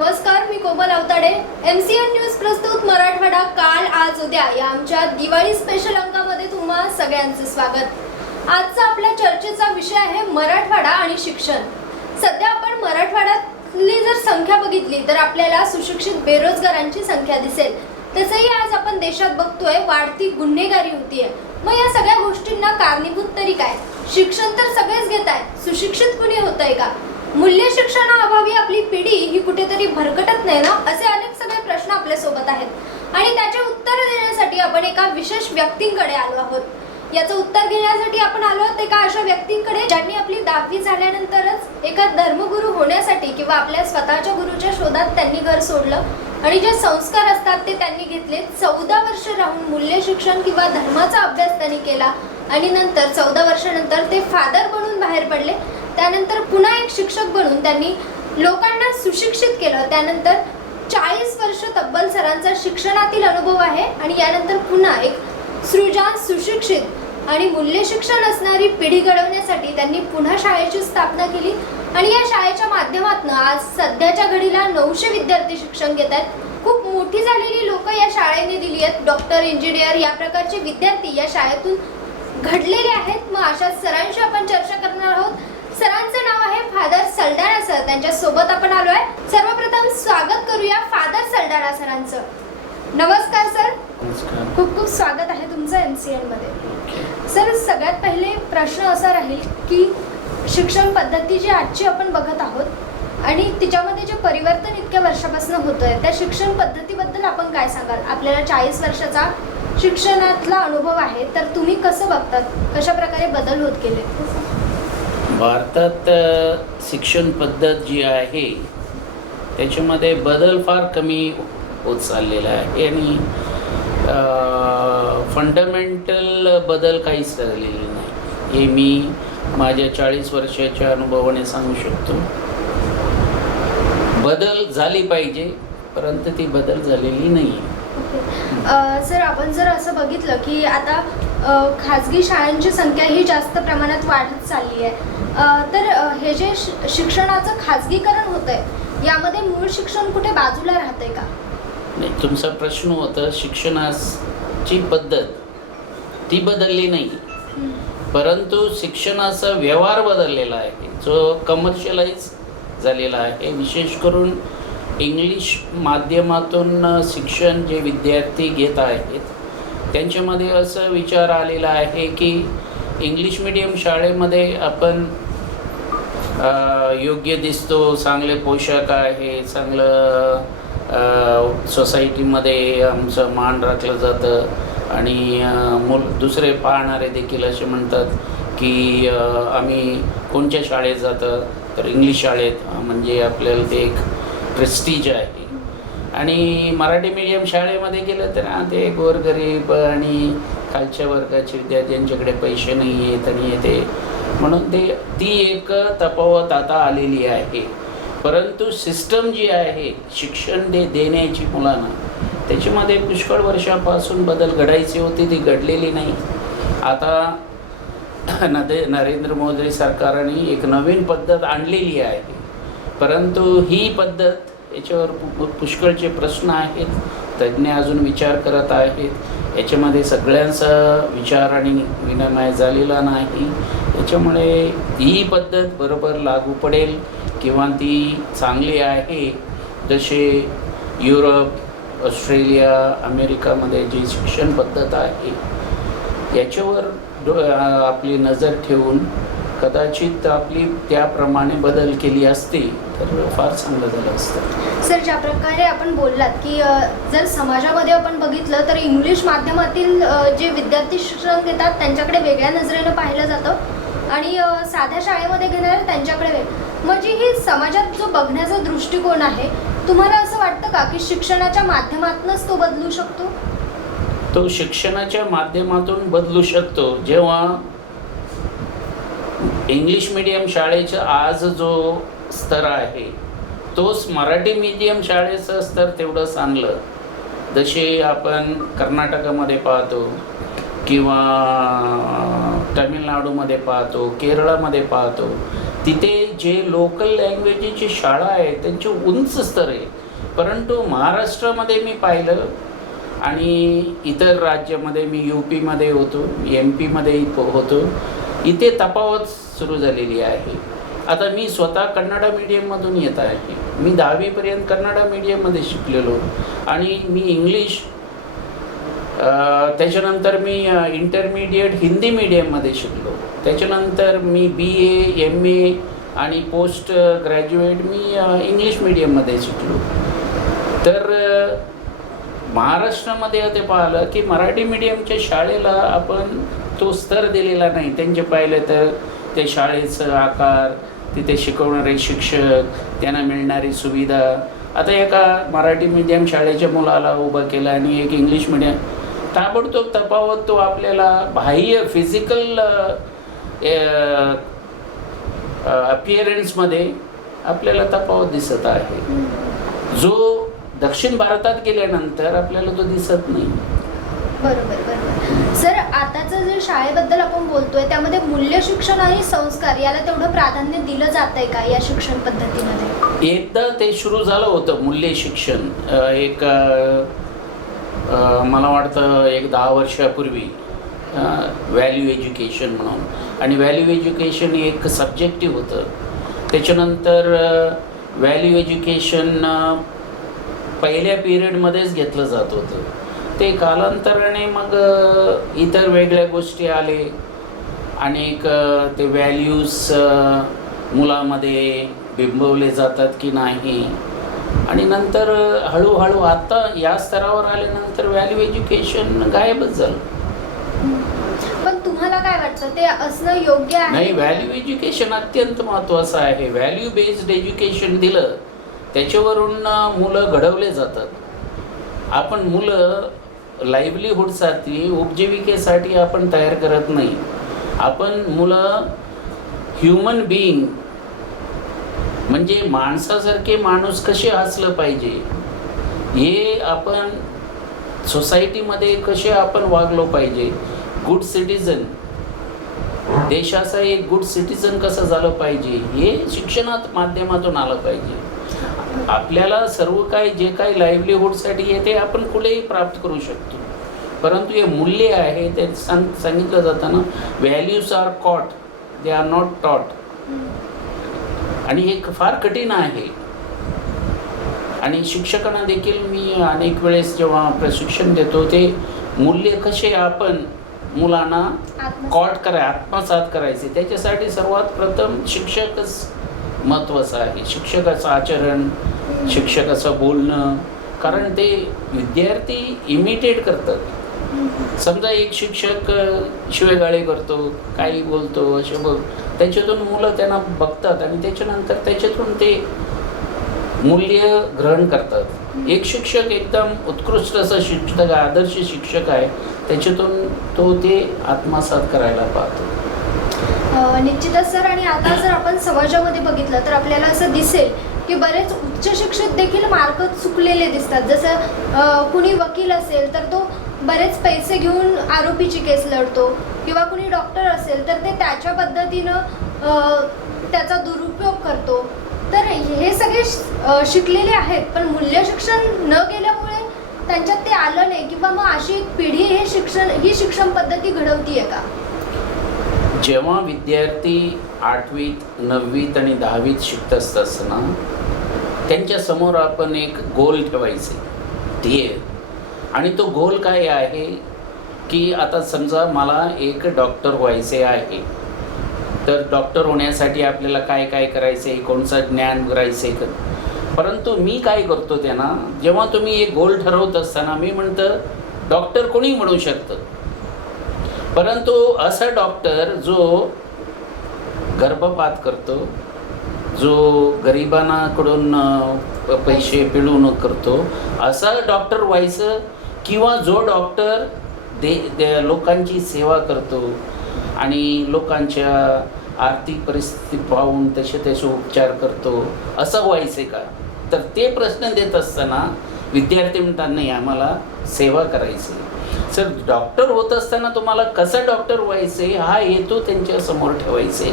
नमस्कार, मी कोमल Awtade. MCN news प्रस्तुत मराठवाडा काल आज उद्या या आमच्या दिवाळी स्पेशल अंकामध्ये तुम्हा सगळ्यांचे स्वागत. आजचा आपल्या चर्चेचा विषय आहे मराठवाडा आणि शिक्षण. सध्या आपण मराठवाड्यातली जर संख्या बघितली तर आपल्याला सुशिक्षित बेरोजगारांची संख्या दिसेल. तसंही आज आपण देशात बघतोय वाढती गुन्हेगारी होतीये. मग या सगळ्या गोष्टींना कारणीभूत तरी काय? शिक्षण तर सगळेच घेत आहेत, सुशिक्षित कुणी होतंय का? मूल्य शिक्षणाअभावी आपली पिढी ही कुठेतरी भरकटत नाही ना, असे अनेक सगळे प्रश्न आपल्या सोबत आहेत आणि त्याचे उत्तर देण्यासाठी आपण एका विशेष व्यक्तींकडे आलो आहोत. याचं उत्तर घेण्यासाठी आपण आलो आहोत एका अशा व्यक्तींकडे ज्यांनी आपली 10वी झाल्यानंतरच एका धर्मगुरू होण्यासाठी किंवा आपल्या स्वतःच्या गुरुच्या शोधात त्यांनी घर सोडलं आणि जे संस्कार असतात ते त्यांनी घेतले. 14 वर्ष राहून मूल्य शिक्षण किंवा धर्माचा अभ्यास त्यांनी केला आणि नंतर 14 वर्षानंतर ते फादर बनून बाहेर पडले. त्यानंतर पुन्हा एक शिक्षक बनून त्यांनी लोकांना सुशिक्षित केलं. त्यानंतर 40 वर्ष तब्बल सरांचा शिक्षणातील अनुभव आहे आणि यानंतर पुन्हा एक सृजन, सुशिक्षित आणि मूल्य शिक्षण असणारी पिढी घडवण्यासाठी त्यांनी पुन्हा शाळेची स्थापना केली आणि या शाळेच्या माध्यमातून आज सध्याच्या घडीला 900 विद्यार्थी शिक्षण घेत आहेत. खूप मोठी झालेली लोक या शाळेने दिली आहेत. डॉक्टर, इंजिनियर या प्रकारचे विद्यार्थी या शाळेतून घडलेले आहेत. मग अशा सरांशी आपण चर्चा करणार आहोत. सरांचं नाव आहे फादर सलडाणा सर. त्यांच्या सोबत आपण आलो आहे. सर्वप्रथम स्वागत करूया फादर सलडाणा सरांचं. नमस्कार सर. नमस्कार. खूप खूप स्वागत आहे तुमचं MCN मध्ये. सर, सगळ्यात पहिले प्रश्न असा राहील की शिक्षण पद्धती जी आजची आपण बघत आहोत आणि तिच्यामध्ये जे परिवर्तन इतक्या वर्षापासून होतंय त्या शिक्षण पद्धतीबद्दल आपण काय सांगाल? आपल्याला 40 वर्षाचा शिक्षणातला अनुभव आहे, तर तुम्ही कसं बघतात, कशा प्रकारे बदल होत गेले? भारतात शिक्षण पद्धत जी आहे त्याच्यामध्ये बदल फार कमी होत चाललेला आहे आणि फंडामेंटल बदल काहीच झालेले नाही. हे मी माझ्या 40 वर्षाच्या अनुभवाने सांगू शकतो. बदल झाली पाहिजे, परंतु ती बदल झालेली नाही. सर, आपण जर असं बघितलं की आता खाजगी शाळांची संख्या ही जास्त प्रमाणात वाढत चालली आहे, तर हे जे शिक्षणाचं खाजगीकरण होतंय यामध्ये मूळ शिक्षण कुठे बाजूला राहतंय का? नाही, तुमचा प्रश्न होता शिक्षणाची पद्धत ती बदलली नाही, परंतु शिक्षणाचा व्यवहार बदललेला आहे जो कमर्शियलाइज झालेला आहे. विशेष करून इंग्लिश माध्यमातून शिक्षण जे विद्यार्थी घेत आहेत त्यांच्यामध्ये असं विचार आलेला आहे की इंग्लिश मीडियम शाळेमध्ये आपण योग्य दिसतो, चांगले पोशाख आहे, चांगलं सोसायटीमध्ये आमचं मान राखलं जातं आणि दुसरे पाहणारे देखील असे म्हणतात की आम्ही कोणत्या शाळेत जातं तर इंग्लिश शाळेत, म्हणजे आपल्याला ते एक प्रेस्टीज आहे. आणि मराठी मीडियम शाळेमध्ये गेलं तर ते गोरगरीब आणि खालच्या वर्गाचे विद्यार्थ्यांच्याकडे पैसे नाही आहेत आणि येते म्हणून ती एक तफावत आता आलेली आहे. परंतु सिस्टम जी आहे शिक्षण देण्याची मुलांना त्याच्यामध्ये पुष्कळ वर्षापासून बदल घडायची होती, ती घडलेली नाही. आता नरेंद्र मोदी सरकारने एक नवीन पद्धत आणलेली आहे, परंतु ही पद्धत याच्यावर पुष्कळचे प्रश्न आहेत. तज्ज्ञ अजून विचार करत आहेत. याच्यामध्ये सगळ्यांचा विचार आणि विनिमय झालेला नाही. याच्यामुळे ही पद्धत बरोबर लागू पडेल किंवा ती चांगली आहे. जसे युरोप, ऑस्ट्रेलिया, अमेरिकामध्ये जी शिक्षण पद्धत आहे याच्यावर आपली नजर ठेवून कदाचित आपली त्याप्रमाणे बदल केली असती तर फार चांगलं झालं असतं. सर, ज्या प्रकारे आपण बोललात की जर समाजामध्ये आपण बघितलं तर इंग्लिश माध्यमातील जे विद्यार्थी शिक्षण घेतात त्यांच्याकडे वेगळ्या नजरेनं पाहिलं जातं आणि साध्या शाळेमध्ये घेणारे त्यांच्याकडे म्हणजे ही समाजात जो बघण्याचा दृष्टिकोन आहे, तुम्हाला असं वाटतं का की शिक्षणाच्या माध्यमातूनच तो बदलू शकतो? तो शिक्षणाच्या माध्यमातून बदलू शकतो जेव्हा इंग्लिश मीडियम शाळेचा आज जो स्तर आहे तोच मराठी मीडियम शाळेचं स्तर तेवढंच आणलं. जसे आपण कर्नाटकामध्ये पाहतो किंवा तामिळनाडूमध्ये पाहतो, केरळामध्ये पाहतो, तिथे जे लोकल लँग्वेजची शाळा आहे त्यांची उंच स्तर आहे. परंतु महाराष्ट्रामध्ये मी पाहिलं आणि इतर राज्यामध्ये मी UPमध्ये होतो, MP मध्ये होतो, इथे तफावत सुरू झालेली आहे. आता मी स्वतः कन्नडा मीडियममधून येत आहे. मी 10वीपर्यंत कन्नडा मीडियममध्ये शिकलेलो आणि मी इंग्लिश त्याच्यानंतर मी इंटरमिडिएट हिंदी मीडियममध्ये शिकलो. त्याच्यानंतर मी BA MA आणि पोस्ट ग्रॅज्युएट मी इंग्लिश मीडियममध्ये शिकलो. तर महाराष्ट्रामध्ये ते पाहिलं की मराठी मीडियमच्या शाळेला आपण तो स्तर दिलेला नाही. त्यांचे पाहिले तर ते शाळेचं आकार, तिथे शिकवणारे शिक्षक, त्यांना मिळणारी सुविधा. आता एका मराठी मीडियम शाळेच्या मुलाला उभं केलं आणि एक इंग्लिश मीडियम, ताबडतोब तफावत तो आपल्याला बाह्य फिजिकल अपिअरन्समध्ये आपल्याला तफावत दिसत आहे, जो दक्षिण भारतात गेल्यानंतर आपल्याला तो दिसत नाही. बरोबर बरोबर. सर, आताचं जे शाळेबद्दल आपण बोलतोय त्यामध्ये मूल्य शिक्षण आणि संस्कार याला तेवढं प्राधान्य दिलं जात आहे का या शिक्षण पद्धतीमध्ये? एकदा ते सुरू झालं होतं मूल्य शिक्षण, एक मला वाटतं एक 10 वर्षापूर्वी, व्हॅल्यू एज्युकेशन म्हणून. आणि व्हॅल्यू एज्युकेशन एक सब्जेक्टिव्ह होतं. त्याच्यानंतर व्हॅल्यू एज्युकेशन पहिल्या पिरियडमध्येच घेतलं जात होतं. ते कालांतराने मग इतर वेगळ्या गोष्टी आले, अनेक ते व्हॅल्यूज मुलामध्ये बिंबवले जातात की नाही, आणि नंतर हळूहळू आता या स्तरावर आल्यानंतर व्हॅल्यू एज्युकेशन गायबच झालं. पण तुम्हाला काय वाटतं ते असणं योग्य आहे? नाही, व्हॅल्यू एज्युकेशन अत्यंत महत्त्वाचं आहे. व्हॅल्यू बेस्ड एज्युकेशन दिलं, त्याच्यावरून मुलं घडवले जातात. आपण मुलं लाईव्हलीहूडसाठी, उपजीविकेसाठी आपण तयार करत नाही. आपण मुलं ह्युमन बीइंग म्हणजे माणसासारखे माणूस कसे असलं पाहिजे, हे आपण सोसायटीमध्ये कसे आपण वागलो पाहिजे, गुड सिटिझन, देशाचा एक गुड सिटिझन कसं झालं पाहिजे, हे शिक्षणात माध्यमातून आलं पाहिजे. आपल्याला सर्व काही जे काही लाईव्हलीहूडसाठी येते आपण कुठेही प्राप्त करू शकतो, परंतु हे मूल्य आहे ते सांगितलं जातं ना, values are caught, they are not taught. आणि हे फार कठीण आहे. आणि शिक्षकांना देखील मी अनेक वेळेस जेव्हा प्रशिक्षण देतो, ते मूल्य कसे आपण मुलांना आत्मसात करायचे, त्याच्यासाठी सर्वात प्रथम शिक्षकच महत्त्वाचं आहे. शिक्षकाचं आचरण, शिक्षकाचं बोलणं, कारण ते विद्यार्थी इमिटेट करतात. समजा एक शिक्षक शिवेगाळी करतो, काही बोलतो, असे त्याच्यातून मुलं त्यांना बघतात आणि त्याच्यानंतर त्याच्यातून ते मूल्य ग्रहण करतात. एक शिक्षक एकदम उत्कृष्ट असं शिक्षक, आदर्श शिक्षक आहे, त्याच्यातून तो ते आत्मसात करायला पाहतो. निश्चितच सर. आणि आता जर आपण समाजामध्ये बघितलं तर आपल्याला असं दिसेल की बरेच उच्च शिक्षित देखील मार्ग चुकलेले दिसतात. जसं कुणी वकील असेल तर तो बरेच पैसे घेऊन आरोपीची केस लढतो, किंवा कुणी डॉक्टर असेल तर ते त्याच्या पद्धतीनं त्याचा दुरुपयोग करतो. तर हे सगळे शिकलेले आहेत, पण मूल्य शिक्षण न केल्यामुळे त्यांच्यात ते आलं नाही, किंवा मग अशी एक पिढी ही शिक्षण पद्धती घडवतीये का? जेव्हा विद्यार्थी 8वीत 9वीत आणि 10वीत शिकत असताना त्यांच्या समोर आपण एक गोल ठेवायचे, ध्येय. आणि तो गोल काय आहे की आता समजा मला एक डॉक्टर व्हायचे आहे, तर डॉक्टर होण्यासाठी आपल्याला काय काय करायचं आहे, कोणचं ज्ञान करायचं आहे. परंतु मी काय करतो त्यांना, जेव्हा तुम्ही एक गोल ठरवत असताना मी म्हणतं डॉक्टर कोणी म्हणू शकतं, परंतु असा डॉक्टर जो गर्भपात करतो, जो गरिबांकडून पैसे पिळवणूक करतो, असा डॉक्टर व्हायचं. किंवा जो डॉक्टर लोकांची सेवा करतो आणि लोकांच्या आर्थिक परिस्थिती पाहून तसे उपचार करतो, असं व्हायचे का? तर ते प्रश्न देत असताना विद्यार्थी म्हणतात नाही, आम्हाला सेवा करायची. सर डॉक्टर होत असताना तुम्हाला कसं डॉक्टर व्हायचे हा हेतू त्यांच्या समोर ठेवायचे,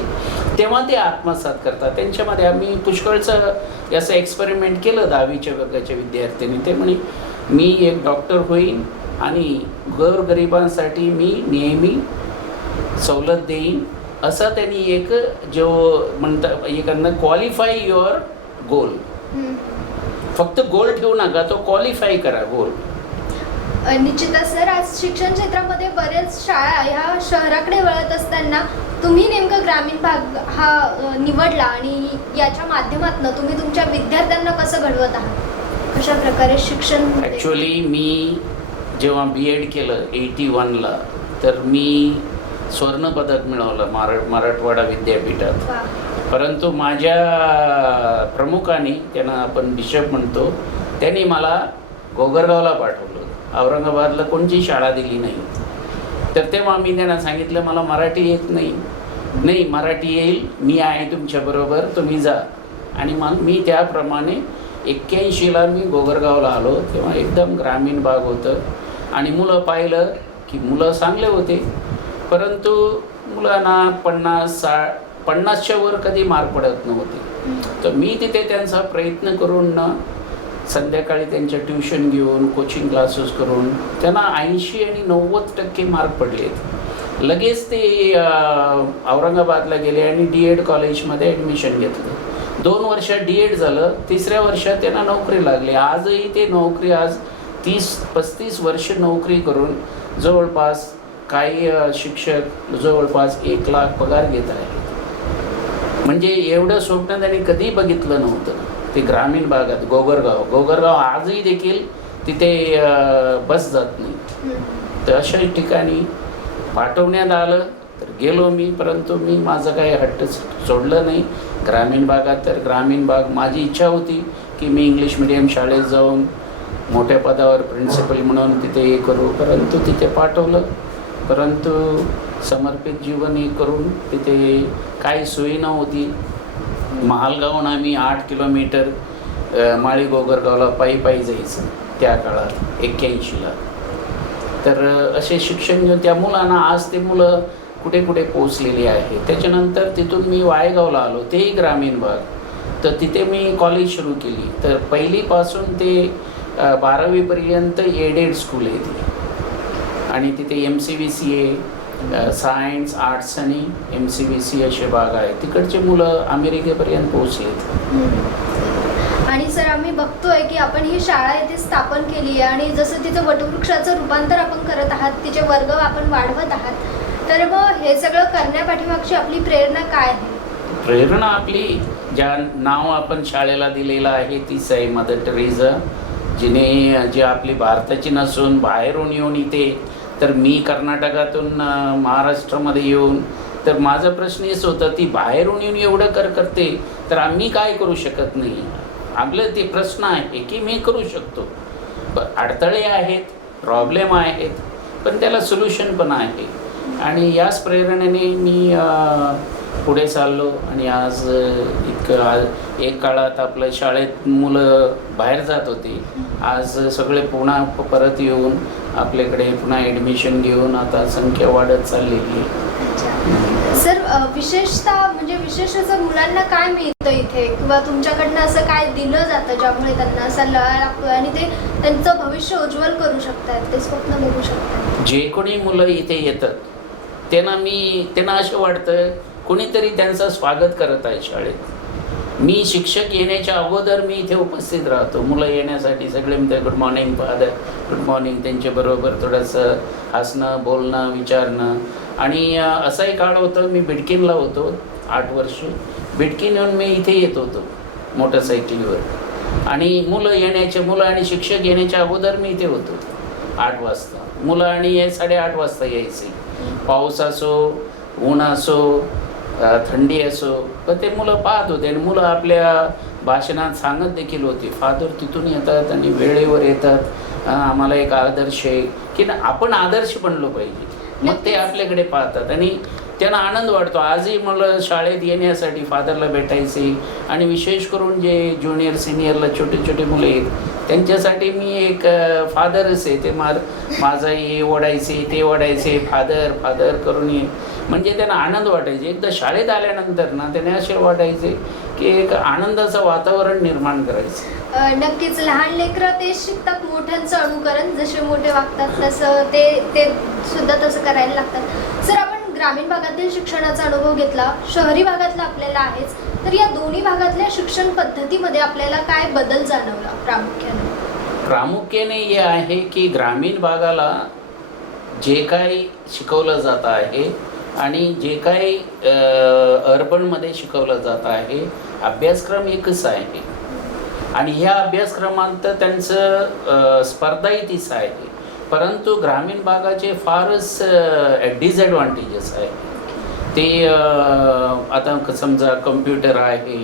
तेव्हा ते आत्मसात करतात. त्यांच्यामध्ये आम्ही पुष्कळचं असं एक्सपेरिमेंट केलं 10वीच्या वर्गाच्या विद्यार्थ्यांनी. ते म्हणे मी एक डॉक्टर होईन आणि गोरगरिबांसाठी मी नेहमी सवलत देईन, असा त्यांनी एक जो म्हणतात एखादं क्वालिफाय युअर गोल. फक्त गोल ठेवू नका, तो क्वालिफाय करा गोल. निश्चितच सर, आज शिक्षण क्षेत्रामध्ये बरेच शाळा ह्या शहराकडे वळत असताना तुम्ही नेमकं ग्रामीण भाग हा निवडला आणि याच्या माध्यमातून तुम्ही तुमच्या विद्यार्थ्यांना कसं घडवत आहात, कशा प्रकारे शिक्षण? ॲक्च्युली मी जेव्हा BEd केलं 81ला, तर मी स्वर्णपदक मिळवलं मराठवाडा विद्यापीठात. परंतु माझ्या प्रमुखाने, त्यांना आपण बिशप म्हणतो, त्यांनी मला गोगरगावला पाठवलं. औरंगाबादला कोणची शाळा दिली नाही. तर तेव्हा मी त्यांना सांगितलं मला मराठी येत नाही. नाही, मराठी येईल, मी आहे तुमच्याबरोबर, तुम्ही जा. आणि मग मी त्याप्रमाणे 81ला मी गोगरगावला आलो. तेव्हा एकदम ग्रामीण भाग होतं आणि मुलं पाहिलं की मुलं चांगले होते, परंतु मुलांना 50च्या वर कधी मार्क पडत नव्हते. तर मी तिथे त्यांचा प्रयत्न करून संध्याकाळी त्यांच्या ट्युशन घेऊन, कोचिंग क्लासेस करून त्यांना 80 आणि 90% मार्क पडलेत. लगेच ते औरंगाबादला गेले आणि DEd कॉलेजमध्ये ॲडमिशन घेतलं. 2 वर्षात DEd झालं. 3ऱ्या वर्षात त्यांना नोकरी लागली. आजही ते नोकरी, आज 30-35 वर्ष नोकरी करून जवळपास काही शिक्षक जवळपास 1 लाख पगार घेत आहेत. म्हणजे एवढं स्वप्न त्यांनी कधी बघितलं नव्हतं. ते ग्रामीण भागात गोगरगाव आजही देखील तिथे बस जात नाही. तर अशा ठिकाणी पाठवण्यात आलं तर गेलो मी, परंतु मी माझं काही हट्ट सोडलं नाही. ग्रामीण भागात तर ग्रामीण भाग, माझी इच्छा होती की मी इंग्लिश मिडियम शाळेत जाऊन मोठ्या पदावर प्रिन्सिपल म्हणून तिथे हे करू, परंतु तिथे पाठवलं. परंतु समर्पित जीवन हे करून तिथे काही सोयी नव्हती. महालगावहून आम्ही 8 किलोमीटर माळी गोगरगावला पायी जायचं त्या काळात 81ला. तर असे शिक्षण घेऊन त्या मुलांना आज ते मुलं कुठे कुठे पोचलेली आहे. त्याच्यानंतर तिथून मी वायगावला आलो, तेही ग्रामीण भाग. तर तिथे मी कॉलेज सुरू केली. तर पहिलीपासून ते 12वीपर्यंत एडेड स्कूल आहे ती, आणि तिथे MCVCA, सायन्स, आर्ट्स आणि MCVC असे भाग आहे. तिकडचे मुलं अमेरिकेपर्यंत पोहोचलेत. आणि सर, आम्ही बघतोय की आपण ही शाळा इथे स्थापन केली आहे आणि जसं तिचं वटवृक्षाचं रूपांतर आपण करत आहात, तिचे वर्ग आपण वाढवत आहात. तर मग हे सगळं करण्यापाठीमागची आपली प्रेरणा काय आहे? प्रेरणा आपली, ज्या नाव आपण शाळेला दिलेलं आहे तीच आहे, मदर टेरेसा, जे आपली भारताची नसून बाहेरून येऊन इथे, तर मी कर्नाटकातून महाराष्ट्रामध्ये येऊन, तर माझा प्रश्न हेच होता, ती बाहेरून येऊन एवढं करते तर आम्ही काय करू शकत नाही. आपलं ते प्रश्न आहे की मी करू शकतो. अडथळे आहेत, प्रॉब्लेम आहेत, पण त्याला सोल्युशन पण आहे. आणि याच प्रेरणेने मी पुढे चाललो. आणि आज एक काळात आपल्या शाळेत मुलं बाहेर जात होती, आज सगळे पुन्हा परत येऊन आपल्याकडे पुन्हा ॲडमिशन घेऊन आता संख्या वाढत चाललेली आहे. सर, विशेष असं मुलांना काय मिळतं इथे, किंवा तुमच्याकडनं असं काय दिलं जातं ज्यामुळे त्यांना असा लळा लागतो आणि ते त्यांचं भविष्य उज्ज्वल करू शकतात, ते स्वप्न बघू शकतात? जे कोणी मुलं इथे येतात त्यांना असं वाटतं कोणीतरी त्यांचं स्वागत करत आहे शाळेत. मी शिक्षक येण्याच्या अगोदर मी इथे उपस्थित राहतो. मुलं येण्यासाठी सगळे म्हणतात good morning father, good morning. त्यांच्याबरोबर थोडंसं हसणं, बोलणं, विचारणं. आणि असाही काळ होतं, मी बिडकीनला होतो 8 वर्ष. बिडकीन येऊन मी इथे येत होतो मोटरसायकलीवर. आणि मुलं आणि शिक्षक येण्याच्या अगोदर मी इथे होतो 8 वाजता. मुलं आणि 8:30 वाजता यायचे. पाऊस असो, ऊन असो, थंडी असो, तर ते मुलं पाहत होते. आणि मुलं आपल्या भाषणात सांगत देखील होते, फादर तिथून येतात आणि वेळेवर येतात, आम्हाला एक आदर्श आहे की ना, आपण आदर्श बनलो पाहिजे. मग ते आपल्याकडे पाहतात आणि त्यांना आनंद वाटतो. आजही मुलं शाळेत येण्यासाठी फादरला भेटायचे. आणि विशेष करून जे ज्युनियर सिनियरला छोटे छोटे मुलं आहेत त्यांच्यासाठी मी एक फादरच आहे. ते माझं हे ओढायचे ते ओढायचे, फादर फादर करून ये, म्हणजे त्यांना आनंद वाटायचे. एकदा शाळेत आल्यानंतर ना त्याने असे वाटायचे की एक आनंदाचं वातावरण निर्माण करायचं. नक्कीच लहान लेकरं तेच शिकतात मोठ्यांचं अनुकरण. जसे मोठे वागतात तसं ते सुद्धा तसं करायला लागतात. सर, आपण ग्रामीण भागातील शिक्षणाचा अनुभव घेतला, शहरी भागातला आपल्याला आहेच, तर या दोन्ही भागातल्या शिक्षण पद्धतीमध्ये आपल्याला काय बदल जाणवला प्रामुख्याने हे आहे की ग्रामीण भागाला जे काही शिकवलं जात आहे आणि जे काही अर्बनमध्ये शिकवलं जात आहे, अभ्यासक्रम एकच आहे आणि ह्या अभ्यासक्रमात त्यांचं स्पर्धाही तीच आहे. परंतु ग्रामीण भागाचे फारच डिसएडव्हान्टेजेस आहे. ते आता समजा कम्प्युटर आहे,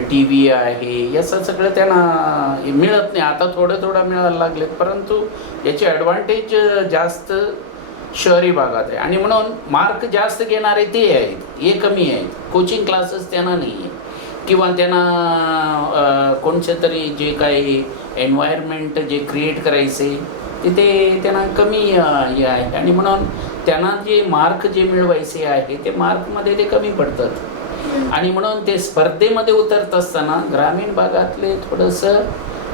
टी व्ही आहे, याचं सगळं त्यांना मिळत नाही. आता थोडं मिळायला लागलेत, परंतु याचे ॲडव्हान्टेज जास्त शहरी भागात आहे आणि म्हणून मार्क जास्त घेणारे ते आहेत, हे कमी आहेत. कोचिंग क्लासेस त्यांना नाही आहे किंवा त्यांना कोणत्या तरी जे काही एन्व्हायरमेंट जे क्रिएट करायचे तिथे त्यांना कमी हे आहे आणि म्हणून त्यांना जे मार्क जे मिळवायचे आहे ते मार्कमध्ये ते कमी पडतात आणि म्हणून ते स्पर्धेमध्ये उतरत असताना ग्रामीण भागातले थोडंसं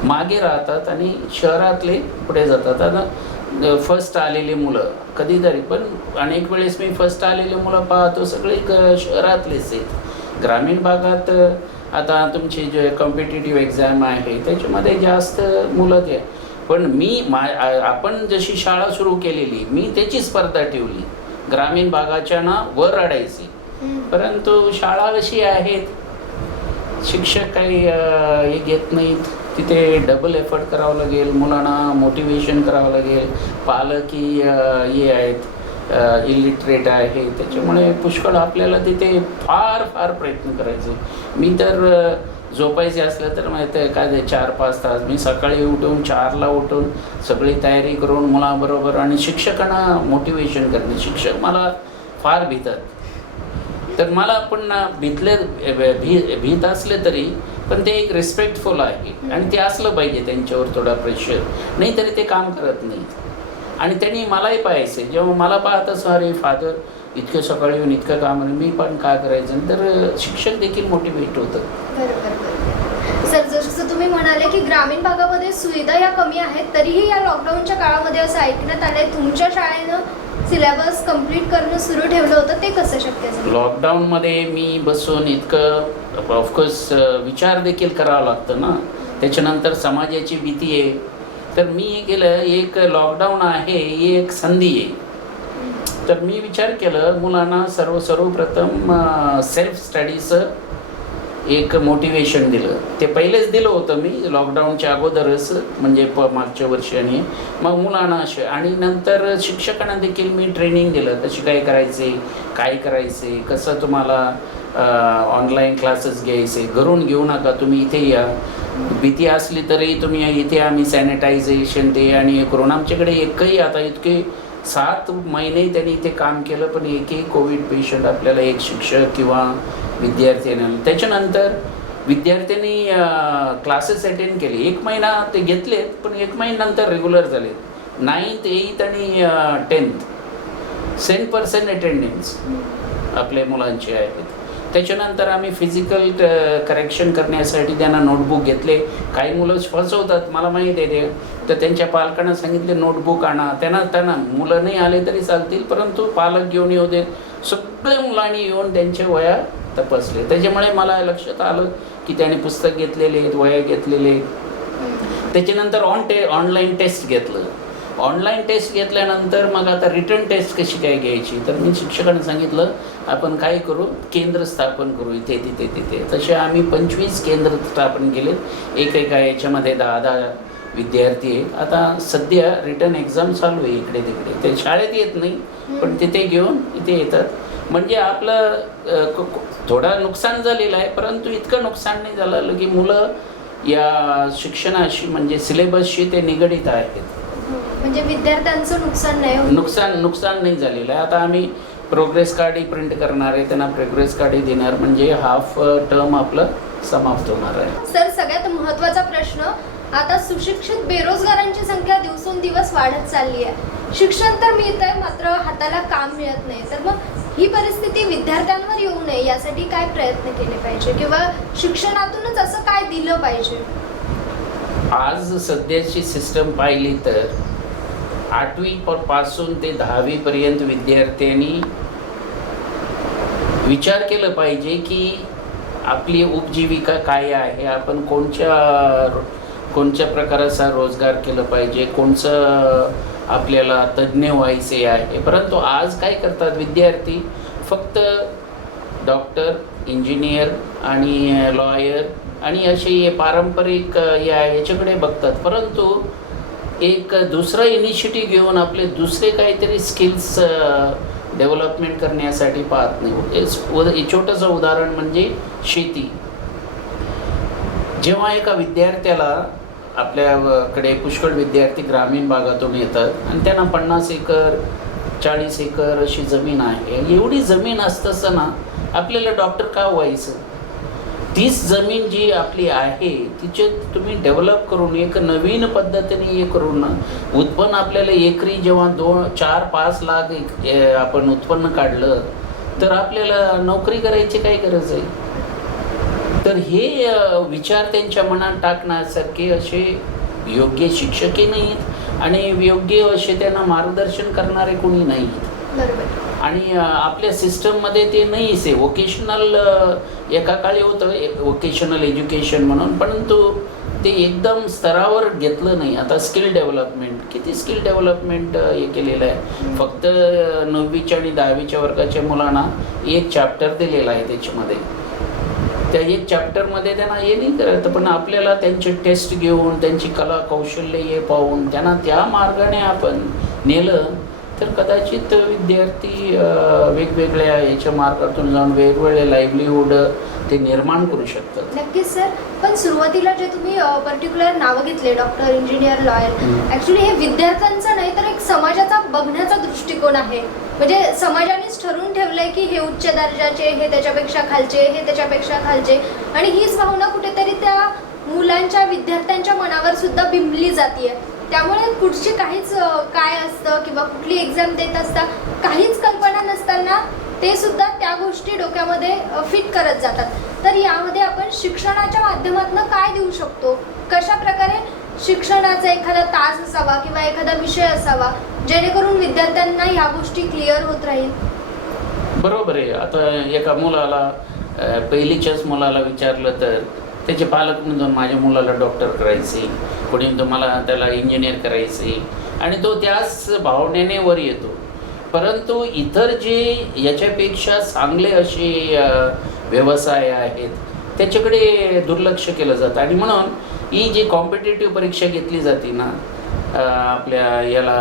मागे राहतात आणि शहरातले पुढे जातात. आता फर्स्ट आलेले मुलं कधीतरी, पण अनेक वेळेस मी फर्स्ट आलेले मुलं पाहतो सगळे शहरातलेच आहेत. ग्रामीण भागात आता तुमची जे कॉम्पिटिटिव्ह एक्झाम आहे त्याच्यामध्ये जास्त मुलं ते, पण आपण जशी शाळा सुरू केलेली मी त्याची स्पर्धा ठेवली. ग्रामीण भागाच्या ना वर अडायची, परंतु शाळा अशी आहेत, शिक्षक काही हे घेत नाहीत. तिथे डबल एफर्ट करावं लागेल, मुलांना मोटिवेशन करावं लागेल. पालकही हे आहेत, इलिटरेट आहे, त्याच्यामुळे पुष्कळ आपल्याला तिथे फार फार प्रयत्न करायचे. मी तर झोपायचे असलं तर माहिती आहे काय ते 4-5 तास मी सकाळी उठून 4ला उठून सगळी तयारी करून मुलाबरोबर आणि शिक्षकांना मोटिवेशन करणे. शिक्षक मला फार भीतात, तर मला पण भीत असले तरी पण ते एक रिस्पेक्टफुल आहे आणि ते असलं पाहिजे त्यांच्यावर थोडा प्रेशर, नाही तरी ते काम करत नाही. आणि त्यांनी मलाही पाहायचे, जेव्हा मला पाहतच अरे फादर इतकं सकाळी येऊन इतकं काम मी पण काय करायचं, तर शिक्षक देखील मोटिवेट होतं. सर, जसं तुम्ही म्हणाले की ग्रामीण भागामध्ये सुविधा या कमी आहेत, तरीही या लॉकडाऊनच्या काळामध्ये असं ऐकण्यात आलंय तुमच्या शाळेनं सिलेबस कंप्लीट करणं सुरू ठेवलं होतं, ते कसं शक्य झालं? लॉकडाऊनमध्ये मी बसून इतकं ऑफकोर्स विचार देखील करावा लागतं ना, त्याच्यानंतर समाजाची भीती आहे. तर मी गेलं एक लॉकडाऊन आहे ही एक संधी आहे. तर मी विचार केलं मुलांना सर्वप्रथम सेल्फ स्टडीचं एक मोटिवेशन दिलं. ते पहिलेच दिलं होतं मी लॉकडाऊनच्या अगोदरच, म्हणजे मागच्या वर्षी. आणि मग मुलांना असे आणि नंतर शिक्षकांना देखील मी ट्रेनिंग दिलं कशी काय करायचे, कसं तुम्हाला ऑनलाईन क्लासेस घ्यायचे, घरून घेऊ नका, तुम्ही इथे या. भीती असली तरी तुम्ही इथे आम्ही सॅनिटायझेशन ते आणि करून आमच्याकडे एकही आता इतके 7 महिने त्यांनी इथे काम केलं, पण एकही कोविड पेशंट आपल्याला एक शिक्षक किंवा विद्यार्थ्यांना. त्याच्यानंतर विद्यार्थ्यांनी क्लासेस अटेंड केले. 1 महिना ते घेतलेत, पण 1 महिन्यानंतर रेग्युलर झाले. 9th 8th आणि 10th 100% अटेंडन्स आपल्या मुलांची आहेत. त्याच्यानंतर आम्ही फिजिकल करेक्शन करण्यासाठी त्यांना नोटबुक घेतले. काही मुलं फसवतात मला माहीत आहे ते, तर त्यांच्या पालकांना सांगितले नोटबुक आणा. त्यांना मुलं नाही आले तरी चालतील, परंतु पालक घेऊन येऊ दे. सगळ्या मुलांनी येऊन त्यांच्या वया तपासले. त्याच्यामुळे मला लक्षात आलं की त्याने पुस्तक घेतलेले आहेत, वया घेतलेले. त्याच्यानंतर ऑनलाईन टेस्ट घेतलं. ऑनलाईन टेस्ट घेतल्यानंतर मग आता रिटर्न टेस्ट कशी काय घ्यायची, तर मी शिक्षकांना सांगितलं आपण काय करू, केंद्र स्थापन करू इथे तिथे. तसे आम्ही 25 केंद्र स्थापन केले. एका याच्यामध्ये 10 विद्यार्थी आहेत. आता सध्या रिटर्न एक्झाम चालू आहे इकडे तिकडे. ते शाळेत येत नाही, पण तिथे घेऊन इथे येतात. म्हणजे आपलं थोडं नुकसान झालेलं आहे, परंतु इतकं नुकसान नाही झालं की मुलं या शिक्षणाशी म्हणजे सिलेबसशी ते निगडीत आहेत. म्हणजे विद्यार्थ्यांचं नुकसान नाही होत. नुकसान नाही झालेलं आहे. आता आम्ही प्रोग्रेस कार्डही प्रिंट करणार आहे, त्यांना प्रोग्रेस कार्डही देणार, म्हणजे हाफ टर्म आपलं समाप्त होणार आहे. सर, सगळ्यात महत्त्वाचा प्रश्न, आता सुशिक्षित बेरोजगारांची संख्या दिवसेंदिवस वाढत चालली आहे. शिक्षण तर मिळत आहे, मात्र हाताला काम मिळत नाही. तर मग ही परिस्थिती विद्यार्थ्यांवर येऊ नये यासाठी काय प्रयत्न केले पाहिजे, किंवा शिक्षणातूनच असं काय दिलं पाहिजे? आज सध्याची सिस्टम पाहिली तर 8वी पासून ते 10वी पर्यंत विद्यार्थ्यांनी विचार केलं पाहिजे की आपली उपजीविका काय आहे, आपण कोणत्या प्रकारचा रोजगार केलं पाहिजे, कोणचं आपल्याला तज्ज्ञ व्हायचे आहे. परंतु आज काय करतात विद्यार्थी, फक्त डॉक्टर, इंजिनियर आणि लॉयर आणि असे पारंपरिक याच्याकडे बघतात. परंतु एक दुसरा इनिशिएटिव्ह घेऊन आपले दुसरे काहीतरी स्किल्स डेव्हलपमेंट करण्यासाठी पाहत नाही. छोटंसं उदाहरण म्हणजे शेती. जेव्हा एका विद्यार्थ्याला, आपल्याकडे पुष्कळ विद्यार्थी ग्रामीण भागातून येतात आणि त्यांना 50 एकर 40 एकर अशी जमीन आहे. एवढी जमीन असताना आपल्याला डॉक्टर का व्हायचं? तीच जमीन जी आपली आहे तिचे तुम्ही डेव्हलप करून एक नवीन पद्धतीने हे करून उत्पन्न, आपल्याला एकरी जेव्हा 2-4-5 लाख आपण उत्पन्न काढलं तर आपल्याला नोकरी करायची काय गरज आहे? तर हे विचार त्यांच्या मनात टाकण्यासारखे असे योग्य शिक्षकही नाहीत आणि योग्य असे त्यांना मार्गदर्शन करणारे कोणी नाहीत. बरोबर. आणि आपल्या सिस्टममध्ये ते नाहीच आहे. वोकेशनल एका काळी होतं वोकेशनल एज्युकेशन म्हणून, परंतु ते एकदम स्तरावर घेतलं नाही. आता स्किल डेव्हलपमेंट, किती स्किल डेव्हलपमेंट हे केलेलं आहे. फक्त 9वीच्या आणि 10वीच्या वर्गाच्या मुलांना एक चॅप्टर दिलेला आहे. त्याच्यामध्ये त्या एक चॅप्टरमध्ये त्यांना हे नाही करत, पण आपल्याला त्यांचे टेस्ट घेऊन त्यांची कला कौशल्य हे पाहून त्यांना त्या मार्गाने आपण नेलं तर कदाचित विद्यार्थी वेगवेगळ्या याच्या मार्गातून जाऊन वेगवेगळे लाईव्हलीहूड ते निर्माण करू शकतात. नक्कीच सर. पण सुरुवातीला जे तुम्ही पर्टिक्युलर नावं घेतले, डॉक्टर, इंजिनियर, लॉयर, ॲक्च्युली हे विद्यार्थ्यांचा नाही तर एक समाजाचा बघण्याचा दृष्टिकोन आहे. म्हणजे समाजानेच ठरवून ठेवलंय की हे उच्च दर्जाचे, हे त्याच्यापेक्षा खालचे, हे त्याच्यापेक्षा खालचे, आणि हीच भावना कुठेतरी त्या मुलांच्या, विद्यार्थ्यांच्या मनावर सुद्धा बिंबली जाते. त्यामुळे पुढची काहीच काय असतं किंवा कुठली एक्झाम देत असता काहीच कल्पना नसताना ते सुद्धा त्या गोष्टी डोक्यामध्ये फिट करत जातात. तर यामध्ये आपण शिक्षणाच्या माध्यमातून काय देऊ शकतो? कशा प्रकारे शिक्षणाचा एखादा तास असावा किंवा एखादा विषय असावा जेणेकरून विद्यार्थ्यांना ह्या गोष्टी क्लिअर होत राहील? बरोबर आहे. आता एका मुलाला, पहिलीच्याच मुलाला विचारलं तर त्याचे पालक म्हणून माझ्या मुलाला डॉक्टर करायचे, कोणी म्हणतो मला त्याला इंजिनियर करायचे, आणि तो त्याच भावनेने वर येतो. परंतु इतर जे याच्यापेक्षा चांगले असे व्यवसाय आहेत त्याच्याकडे दुर्लक्ष केलं जातं. आणि म्हणून ही जी कॉम्पिटेटिव्ह परीक्षा घेतली जाते ना, आपल्या याला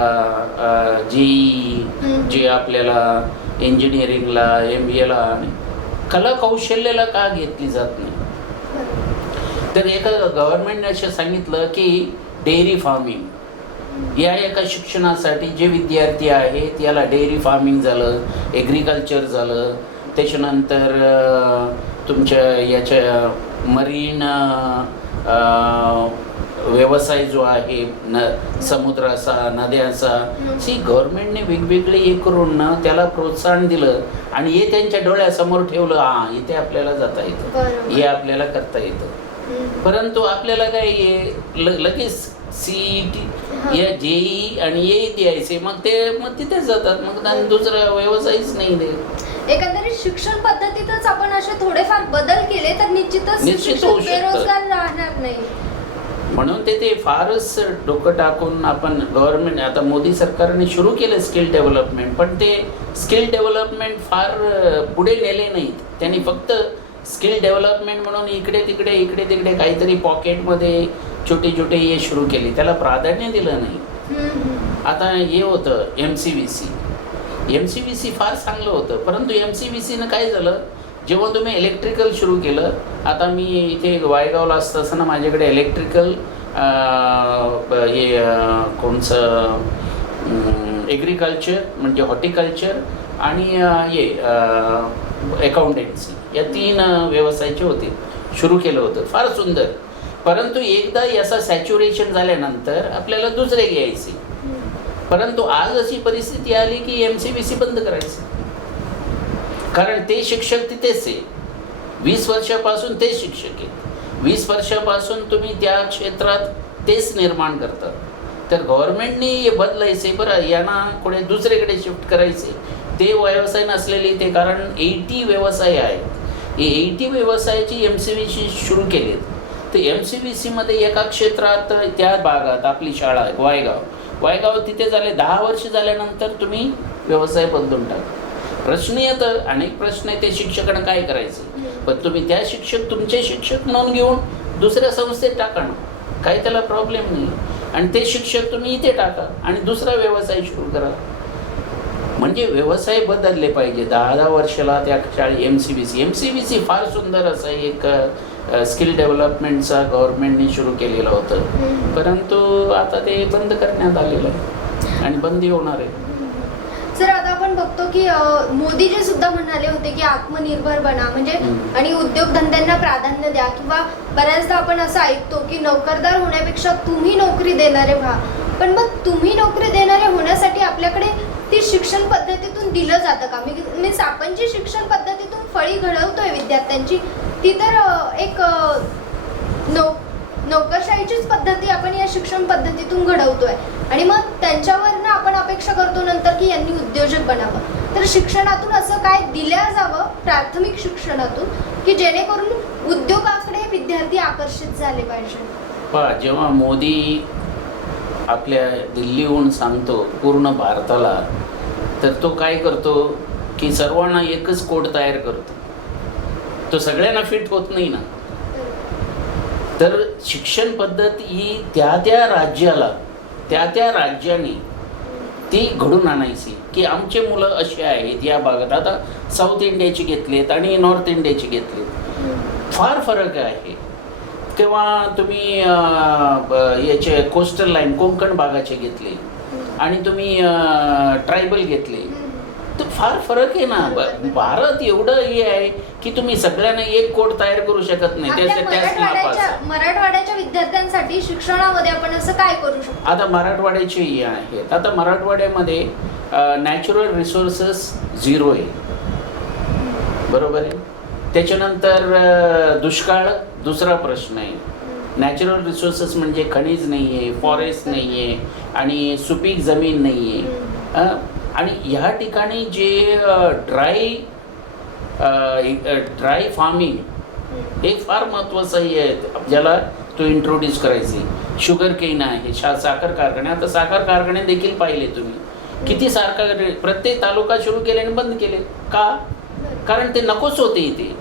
जे आपल्याला इंजिनिअरिंगला, MBAला आणि कला कौशल्याला का घेतली जात नाही? तर एका गव्हर्नमेंटने असं सांगितलं की डेअरी फार्मिंग या एका शिक्षणासाठी जे विद्यार्थी आहेत याला डेअरी फार्मिंग झालं, ॲग्रिकल्चर झालं, त्याच्यानंतर तुमच्या याच्या मरीन व्यवसाय जो आहे समुद्राचा, नद्याचा, गव्हर्नमेंटने वेगवेगळे हे करून ना त्याला प्रोत्साहन दिलं आणि हे त्यांच्या डोळ्यासमोर ठेवलं. हां, इथे आपल्याला जाता येतं, हे आपल्याला करता येतं. परंतु आपल्याला काय लगेच CET या JEE आणि हे द्यायचे, मग तिथेच जातात, मग दुसरा व्यवसायच नाही दे. एकंदरीत शिक्षण पद्धतीतच आपण असे थोडेफार बदल केले तर निश्चितच बेरोजगार राहणार नाही. म्हणून ते फारच डोकं टाकून आपण गव्हर्नमेंट, आता मोदी सरकारने सुरू केलं स्किल डेव्हलपमेंट, पण ते स्किल डेव्हलपमेंट फार पुढे नेले नाहीत. त्यांनी फक्त स्किल डेव्हलपमेंट म्हणून इकडे तिकडे काहीतरी पॉकेटमध्ये छोटे हे सुरू केले, त्याला प्राधान्य दिलं नाही. आता हे होतं MCVC फार चांगलं होतं, परंतु MCVCनं काय झालं, जेव्हा तुम्ही इलेक्ट्रिकल सुरू केलं, आता मी इथे वायगावला असताना माझ्याकडे इलेक्ट्रिकल हे कोणचं ॲग्रिकल्चर म्हणजे हॉर्टिकल्चर आणि हे अकाउंटन्सी या 3 व्यवसायाचे होते, सुरू केलं होतं. फार सुंदर. परंतु एकदा याचा सॅच्युरेशन झाल्यानंतर आपल्याला दुसरे घ्यायचे. परंतु आज अशी परिस्थिती आली की MCVC बंद करायचं, कारण ते शिक्षक तिथेच आहे. 20 वर्षापासून तेच शिक्षक आहेत. 20 वर्षापासून तुम्ही त्या क्षेत्रात तेच निर्माण करतात. तर गव्हर्नमेंटने हे बदलायचे, बरं यांना कुठे दुसरीकडे शिफ्ट करायचे. ते व्यवसाय नसलेले ते, कारण 80 व्यवसाय आहेत. हे 80 व्यवसायाची MCVC सुरू केलेत. तर MCVCमध्ये एका क्षेत्रात त्या भागात आपली शाळा आहे वायगाव तिथे झाले 10 वर्ष झाल्यानंतर तुम्ही व्यवसाय बदलून टाका. प्रश्न येतं, अनेक प्रश्न आहे, ते शिक्षकांना काय करायचं. पण तुम्ही त्या शिक्षक तुमचे शिक्षक म्हणून घेऊन दुसऱ्या संस्थेत टाका ना, काही त्याला प्रॉब्लेम नाही. आणि ते शिक्षक तुम्ही इथे टाका आणि दुसरा व्यवसाय सुरू करा. म्हणजे व्यवसाय बदलले पाहिजे. 10 वर्षाला त्या शाळे MCVC फार सुंदर असं एक स्किल डेव्हलपमेंटचा गव्हर्नमेंटने सुरू केलेलं होतं. परंतु आता ते बंद करण्यात आलेलं आहे आणि बंदी होणार आहे. सर, आता आपण बघतो की मोदीजी सुद्धा म्हणाले होते की आत्मनिर्भर बना, म्हणजे आणि उद्योगधंद्यांना प्राधान्य द्या, किंवा बऱ्याचदा आपण असं ऐकतो की नोकरदार होण्यापेक्षा तुम्ही नोकरी देणारे व्हा. पण मग तुम्ही नोकरी देणारे होण्यासाठी आपल्याकडे ती शिक्षण पद्धतीतून दिलं जातं का? मीन्स आपण जी शिक्षण पद्धतीतून फळी घडवतोय विद्यार्थ्यांची, ती तर एक नोकरशाहीचीच पद्धती आपण या शिक्षण पद्धतीतून घडवतोय. आणि मग त्यांच्यावरनं आपण अपेक्षा करतो नंतर की यांनी उद्योजक बनावं. तर शिक्षणातून असं काय दिलं जावं, प्राथमिक शिक्षणातून, की जेणेकरून उद्योगाकडे विद्यार्थी आकर्षित झाले पाहिजे. पहा, जेव्हा मोदी आपल्या दिल्लीहून सांगतो पूर्ण भारताला, तर तो काय करतो की सर्वांना एकच कोड तयार करतो. तो सगळ्यांना फिट होत नाही ना. तर शिक्षण पद्धती ही त्या राज्याला त्या राज्याने ती घडून आणायची की आमचे मुलं असे आहेत या भागात. आता साऊथ इंडियाची घेतलेत आणि नॉर्थ इंडियाची घेतलेत, फार फरक आहे. किंवा तुम्ही याचे कोस्टल लाईन कोकण भागाचे घेतले आणि तुम्ही ट्रायबल घेतले, तर फार फरक आहे ना. भारत एवढं हे आहे की तुम्ही सगळ्यांना एक कोड तयार करू शकत नाही. मराठवाड्याच्या विद्यार्थ्यांसाठी शिक्षणामध्ये आपण असं काय करू शकतो? आता मराठवाड्याचे हे आहेत. आता मराठवाड्यामध्ये नॅचरल रिसोर्सेस 0 आहे, बरोबर आहे. त्याच्यानंतर दुष्काळ दुसरा प्रश्न आहे. नॅचरल रिसोर्सेस म्हणजे खनिज नाही आहे, फॉरेस्ट नाही आहे आणि सुपीक जमीन नाही आहे. आणि ह्या ठिकाणी जे ड्राय फार्मिंग हे फार महत्त्वाचं आहे. आपल्याला तो इंट्रोड्यूस करायचे. शुगर केन आहे, साखर कारखाने. आता साखर कारखाने देखील पाहिले तुम्ही, किती साखर प्रत्येक तालुका सुरू केले आणि बंद केले का? कारण ते नकोच होते इथे.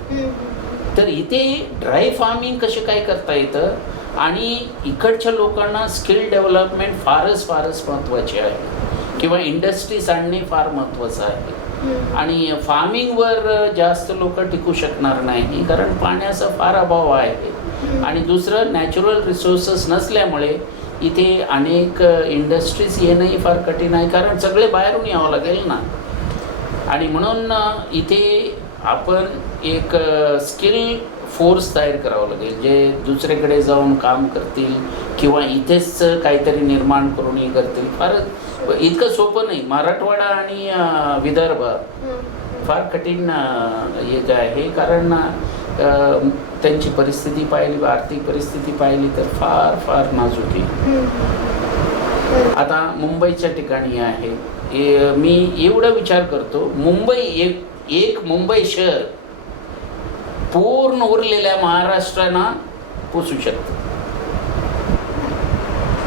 तर इथे ड्राय फार्मिंग कसे काय करता येतं आणि इकडच्या लोकांना स्किल डेव्हलपमेंट फारच महत्त्वाचे आहे, किंवा इंडस्ट्रीज आणणे फार महत्त्वाचं आहे. आणि फार्मिंगवर जास्त लोक टिकू शकणार नाही, कारण पाण्याचा फार अभाव आहे. आणि दुसरं, नॅचरल रिसोर्सेस नसल्यामुळे इथे अनेक इंडस्ट्रीज येणंही फार कठीण आहे, कारण सगळे बाहेरून यावं लागेल ना. आणि म्हणून इथे आपण एक स्किल फोर्स तयार करावं लागेल, जे दुसरीकडे जाऊन काम करतील किंवा इथेच काहीतरी निर्माण करून हे करतील. फार इतकं सोपं नाही. मराठवाडा आणि विदर्भ फार कठीण एक आहे, कारण त्यांची परिस्थिती पाहिली, आर्थिक परिस्थिती पाहिली तर फार नाजूक आहे. आता मुंबईच्या ठिकाणी आहे, मी एवढा विचार करतो, मुंबई एक मुंबई शहर पूर्ण उरलेल्या महाराष्ट्राला पोचू शकतं.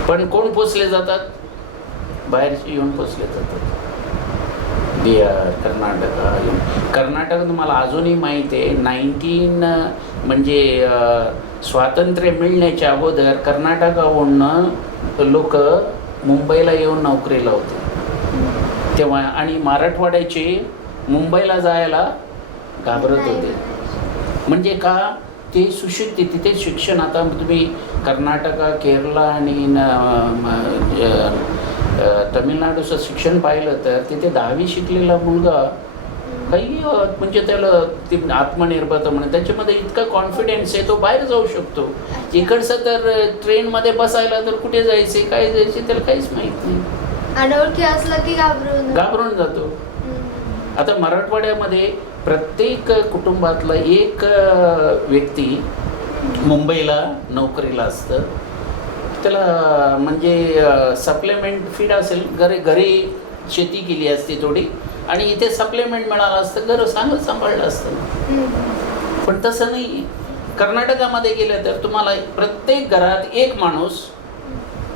पण कोण पोचले जातात? बाहेरचे येऊन पोचले जातात. बिहार, कर्नाटक तुम्हाला अजूनही माहीत आहे. 19 स्वातंत्र्य मिळण्याच्या अगोदर कर्नाटकाहून लोक मुंबईला येऊन नोकरीला होते तेव्हा, आणि मराठवाड्याचे मुंबईला जायला घाबरत होते. म्हणजे का? ते सुशिक्षित, तिथे शिक्षण. आता तुम्ही कर्नाटक, केरला आणि तमिळनाडूचं शिक्षण पाहिलं तर तिथे 10वी शिकलेला मुलगा काही म्हणजे त्याला ते आत्मनिर्भरता म्हणे त्याच्यामध्ये इतका कॉन्फिडन्स आहे तो बाहेर जाऊ शकतो. इकडचं तर ट्रेनमध्ये बसायला तर कुठे जायचे काय जायचे त्याला काहीच माहीत नाही. अनोळखी असलं की घाबरून जातो. आता मराठवाड्यामध्ये प्रत्येक कुटुंबातला एक व्यक्ती मुंबईला नोकरीला असतं. त्याला म्हणजे सप्लिमेंट फीड असेल घरी शेती केली असती थोडी आणि इथे सप्लिमेंट मिळालं असतं घर सांभाळलं असतं. पण तसं नाही. कर्नाटकामध्ये गेलं तर तुम्हाला प्रत्येक घरात एक माणूस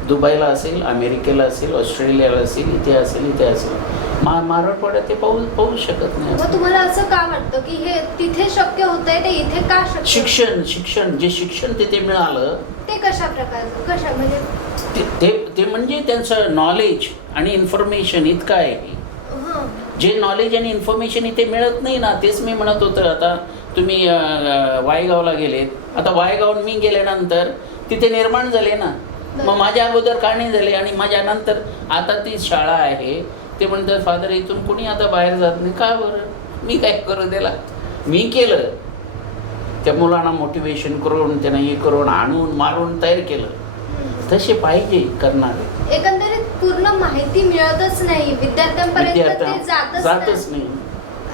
दुबईला असेल, अमेरिकेला असेल, ऑस्ट्रेलियाला असेल, इथे असेल. मराठवाड्यात ते पाहू शकत नाही. मग तुम्हाला असं का वाटतं की हे तिथे शक्य होतंय ते इथे का शक्य? शिक्षण जे शिक्षण तिथे मिळालं ते कशा प्रकारचं म्हणजे ते म्हणजे त्यांचं नॉलेज आणि इन्फॉर्मेशन इतकं आहे की जे नॉलेज आणि इन्फॉर्मेशन इथे मिळत नाही ना. तेच मी म्हणत होतं. आता तुम्ही वायगावला गेलेत. आता वायगाव मी गेल्यानंतर तिथे निर्माण झाले ना. मग माझ्या अगोदर का नाही झाले आणि माझ्या नंतर आता ती शाळा आहे. ते म्हणतात फादर इथून कोणी आता बाहेर जात नाही. का बरं? मी काय करू त्याला? मी केलं. त्या मुलांना मोटिवेशन करून त्यांना हे करून आणून मारून तयार केलं. तसे पाहिजे करणारे. एकंदरीत पूर्ण माहिती मिळतच नाही विद्यार्थ्यांपर्यंत ते जातच नाही.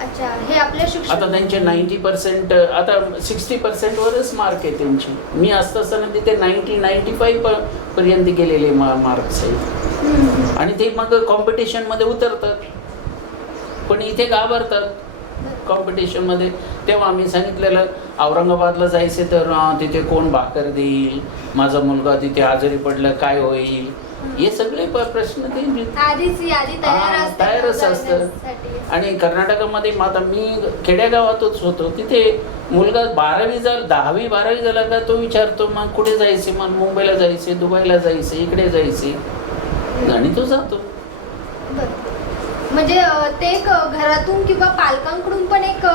अच्छा, हे आपल्या शिक्षण आता त्यांचे 90% आता 60% वरच मार्क आहे त्यांची. मी असताना तिथे 95 पर्यंत गेलेले मार्क्स आहेत. आणि ते मग कॉम्पिटिशनमध्ये उतरतात. पण इथे घाबरतात कॉम्पिटिशनमध्ये. तेव्हा आम्ही सांगितलेलं औरंगाबादला जायचे तर तिथे कोण भाकर देईल, माझा मुलगा तिथे आजारी पडला काय होईल, हे सगळे प्रश्न ते तयारच असतं. आणि कर्नाटकामध्ये आता मी खेड्यागावातच होतो. तिथे मुलगा 10वी-12वी झाला का तो विचारतो मग कुठे जायचे, मग मुंबईला जायचे, दुबईला जायचे, इकडे जायचे आणि तो जातो. म्हणजे ते एक घरातून किंवा पालकांकडून पण एक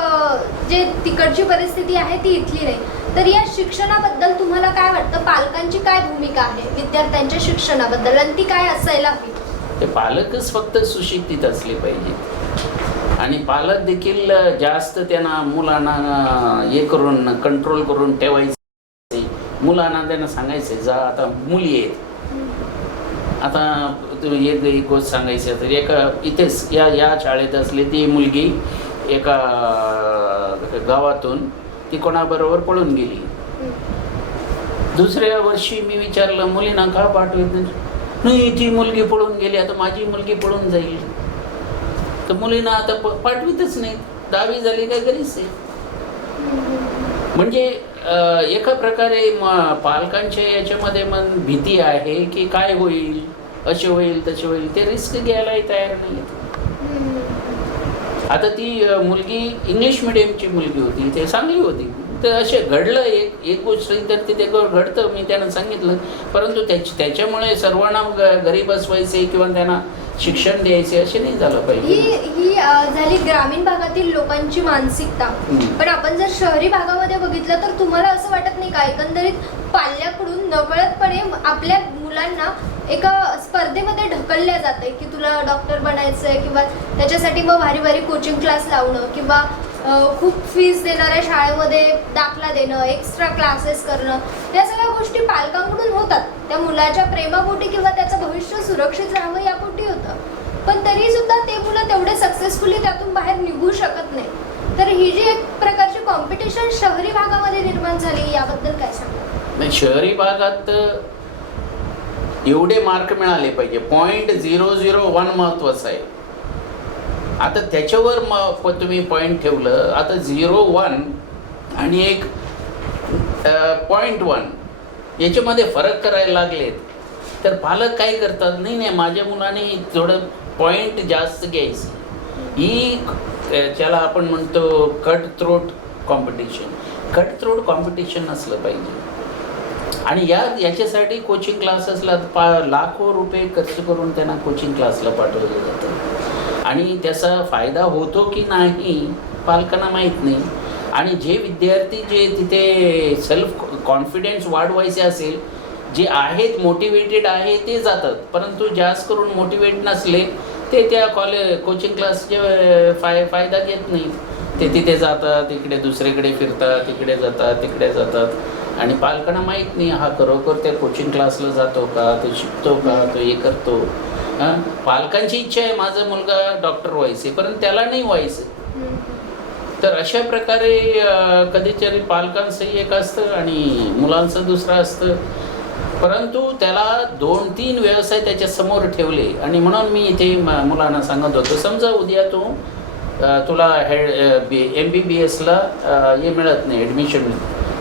जे तिकडची परिस्थिती आहे ती इथली नाही. तर या शिक्षणाबद्दल तुम्हाला काय वाटतं? पालकांची काय भूमिका आहे विद्यार्थ्यांच्या शिक्षणाबद्दल आणि ती काय असायला हवी? ते पालकच फक्त सुशिक्षित असले पाहिजे आणि पालक देखील जास्त त्यांना मुलांना हे करून कंट्रोल करून ठेवायचे. मुलांना त्यांना सांगायचे जा. आता मुली आहेत. आता तुम्ही एक गोष्ट सांगायची तर एका इथेच या शाळेत असली ती मुलगी एका गावातून ती कोणाबरोबर पळून गेली. दुसऱ्या वर्षी मी विचारलं मुलींना का पाठवत नाही, ती मुलगी पळून गेली आता माझी मुलगी पळून जाईल. तर मुलींना आता पाठवितच नाही. 10वी झाली काय घरीच आहे. म्हणजे एका प्रकारे पालकांच्या याच्यामध्ये मग भीती आहे की काय होईल, असे होईल तसे होईल. ते रिस्क घ्यायलाही तयार नाही. आता ती मुलगी इंग्लिश मिडियमची मुलगी होती, ते चांगली होती. तर असे घडलं एक गोष्ट तर तिथे घडतं. मी त्यांना सांगितलं. परंतु त्याच्यामुळे सर्वांना घरी बसवायचे किंवा त्यांना शिक्षण द्यायचे असे नाही झालं पाहिजे. ही झाली ग्रामीण भागातील लोकांची मानसिकता. पण आपण जर शहरी भागामध्ये बघितलं तर तुम्हाला असं वाटत नाही का एकंदरीत पाल्याकडून नकळतपणे आपल्या मुलांना एका स्पर्धेमध्ये ढकलल्या जाते की तुला डॉक्टर बनायचंय किंवा त्याच्यासाठी मग भारी भारी कोचिंग क्लास लावणं किंवा खूप फीस देणाऱ्या शाळेमध्ये दाखला देणं, एक्स्ट्रा क्लासेस करणं, या सगळ्या गोष्टी पालकांकडून होतात. त्या मुलाच्या प्रेमापोटी किंवा त्याचं भविष्य सुरक्षित राहावं यापोटी होतं. पण तरी सुद्धा ते मुलं तेवढे सक्सेसफुली त्यातून बाहेर निघू शकत नाही. तर ही जी एक प्रकारची कॉम्पिटिशन शहरी भागामध्ये निर्माण झाली याबद्दल काय सांगा? नाही, शहरी भागात एवढे मार्क मिळाले पाहिजे. 0.001 महत्वाचं आहे. आता त्याच्यावर तुम्ही पॉईंट ठेवलं. आता 0.1 आणि एक 0.1 याच्यामध्ये फरक करायला लागलेत तर पालक काय करतात, नाही माझ्या मुलाने थोडं पॉईंट जास्त घ्यायचं. ही ज्याला आपण म्हणतो कट थ्रोट कॉम्पिटिशन असलं पाहिजे. आणि याच्यासाठी कोचिंग क्लासेसला लाखो रुपये खर्च करून त्यांना कोचिंग क्लासला पाठवलं जातं. आणि त्याचा फायदा होतो की नाही पालकांना माहीत नाही. आणि जे विद्यार्थी जे तिथे सेल्फ कॉन्फिडन्स वाढवायचे असेल, जे आहेत मोटिवेटेड आहे ते जातात. परंतु जास्त करून मोटिवेट नसले ते त्या कोचिंग क्लासचे फायदा घेत नाही. ते तिथे जातात, इकडे दुसरीकडे फिरतात, इकडे जातात, तिकडे जातात आणि पालकांना माहीत नाही हा खरोखर त्या कोचिंग क्लासला जातो का, तो शिकतो का, तो हे करतो. पालकांची इच्छा आहे माझा मुलगा डॉक्टर व्हायचे, परंतु त्याला नाही व्हायचं. तर अशा प्रकारे कधीतरी पालकांचंही एक असतं आणि मुलांचं दुसरं असतं. परंतु त्याला 2-3 व्यवसाय त्याच्या समोर ठेवले आणि म्हणून मी इथे मुलांना सांगत होतो, समजा उद्या तुला MBBSला हे मिळत नाही, ॲडमिशन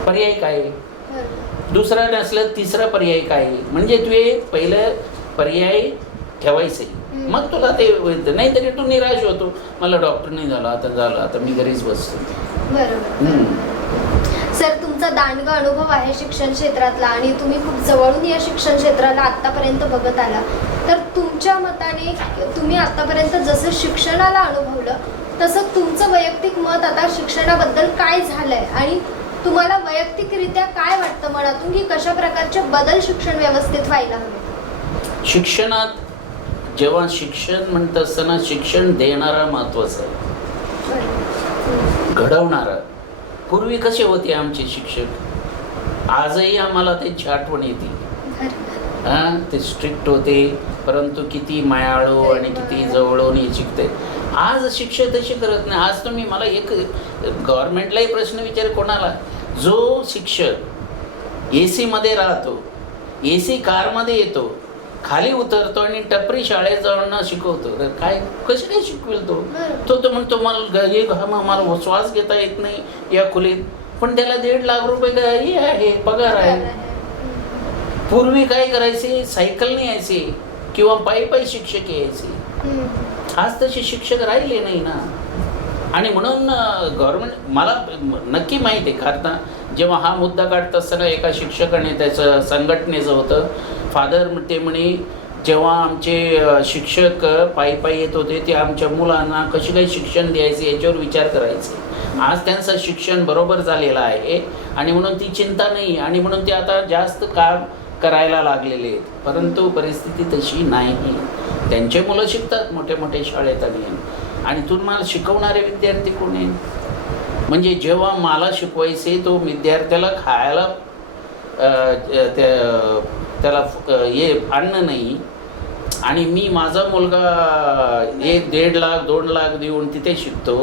पर्याय काय, दुसरा नसलं तिसरा पर्याय काय, म्हणजे तू पहिलं पर्याय ठेवायचं. मग तुला ते नाही तरी तू निराश होतो, मला डॉक्टर नाही झालं, आता मी घरीच बसतो. बरोबर. सर, तुमचा दांडगा अनुभव आहे शिक्षण क्षेत्रातला आणि तुम्ही खूप जवळून या शिक्षण क्षेत्राला आत्तापर्यंत बघत आला. तर तुमच्या मताने तुम्ही आत्तापर्यंत जसं शिक्षणाला अनुभवलं तसं तुमचं वैयक्तिक मत आता शिक्षणाबद्दल काय झालंय आणि तुम्हाला वैयक्तिकरित्या काय वाटतं मनातून की कशा प्रकारचे बदल शिक्षण व्यवस्थेत व्हायला हवे? शिक्षणात जेव्हा शिक्षण म्हणत असताना शिक्षण देणारा महत्त्वाचा आहे, घडवणारा. पूर्वी कसे होते आमचे शिक्षक, आजही आम्हाला त्यांची आठवण येते. ते स्ट्रिक्ट होते, परंतु किती मायाळू आणि किती जवळून हे शिकते. आज शिक्षक तसे करत नाही. आज तुम्ही मला एक गव्हर्नमेंटलाही प्रश्न विचार, कोणाला, जो शिक्षक AC मध्ये राहतो, AC कारमध्ये येतो, खाली उतरतो आणि टपरी शाळेत जाऊन शिकवतो, तर काय कसे काय शिकवेल तो म्हणतो मला श्वास घेता येत नाही या खोलीत, पण त्याला 1.5 लाख रुपये हे आहे, पगार आहे. पूर्वी काय करायचे, सायकलने यायचे किंवा पायी शिक्षक यायचे. आज तसे शिक्षक राहिले नाही ना. आणि म्हणून गव्हर्नमेंट, मला नक्की माहीत आहे, कारण जेव्हा हा मुद्दा काढत असताना एका शिक्षकाने त्याचं संघटनेचं होतं, फादर ते म्हणे जेव्हा आमचे शिक्षक पायी येत होते ते आमच्या मुलांना कशी काही शिक्षण द्यायचे याच्यावर विचार करायचे. आज त्यांचं शिक्षण बरोबर झालेलं आहे आणि म्हणून ती चिंता नाही आणि म्हणून ते आता जास्त काम करायला लागलेले आहेत. परंतु परिस्थिती तशी नाही. त्यांचे मुलं शिकतात मोठे शाळेत आणि तुम्हाला शिकवणारे विद्यार्थी कोण आहेत? म्हणजे जेव्हा मला शिकवायचे तो विद्यार्थ्याला खायला त्याला हे अन्न नाही आणि मी माझा मुलगा 1-1.5 लाख 2 लाख देऊन तिथे शिकतो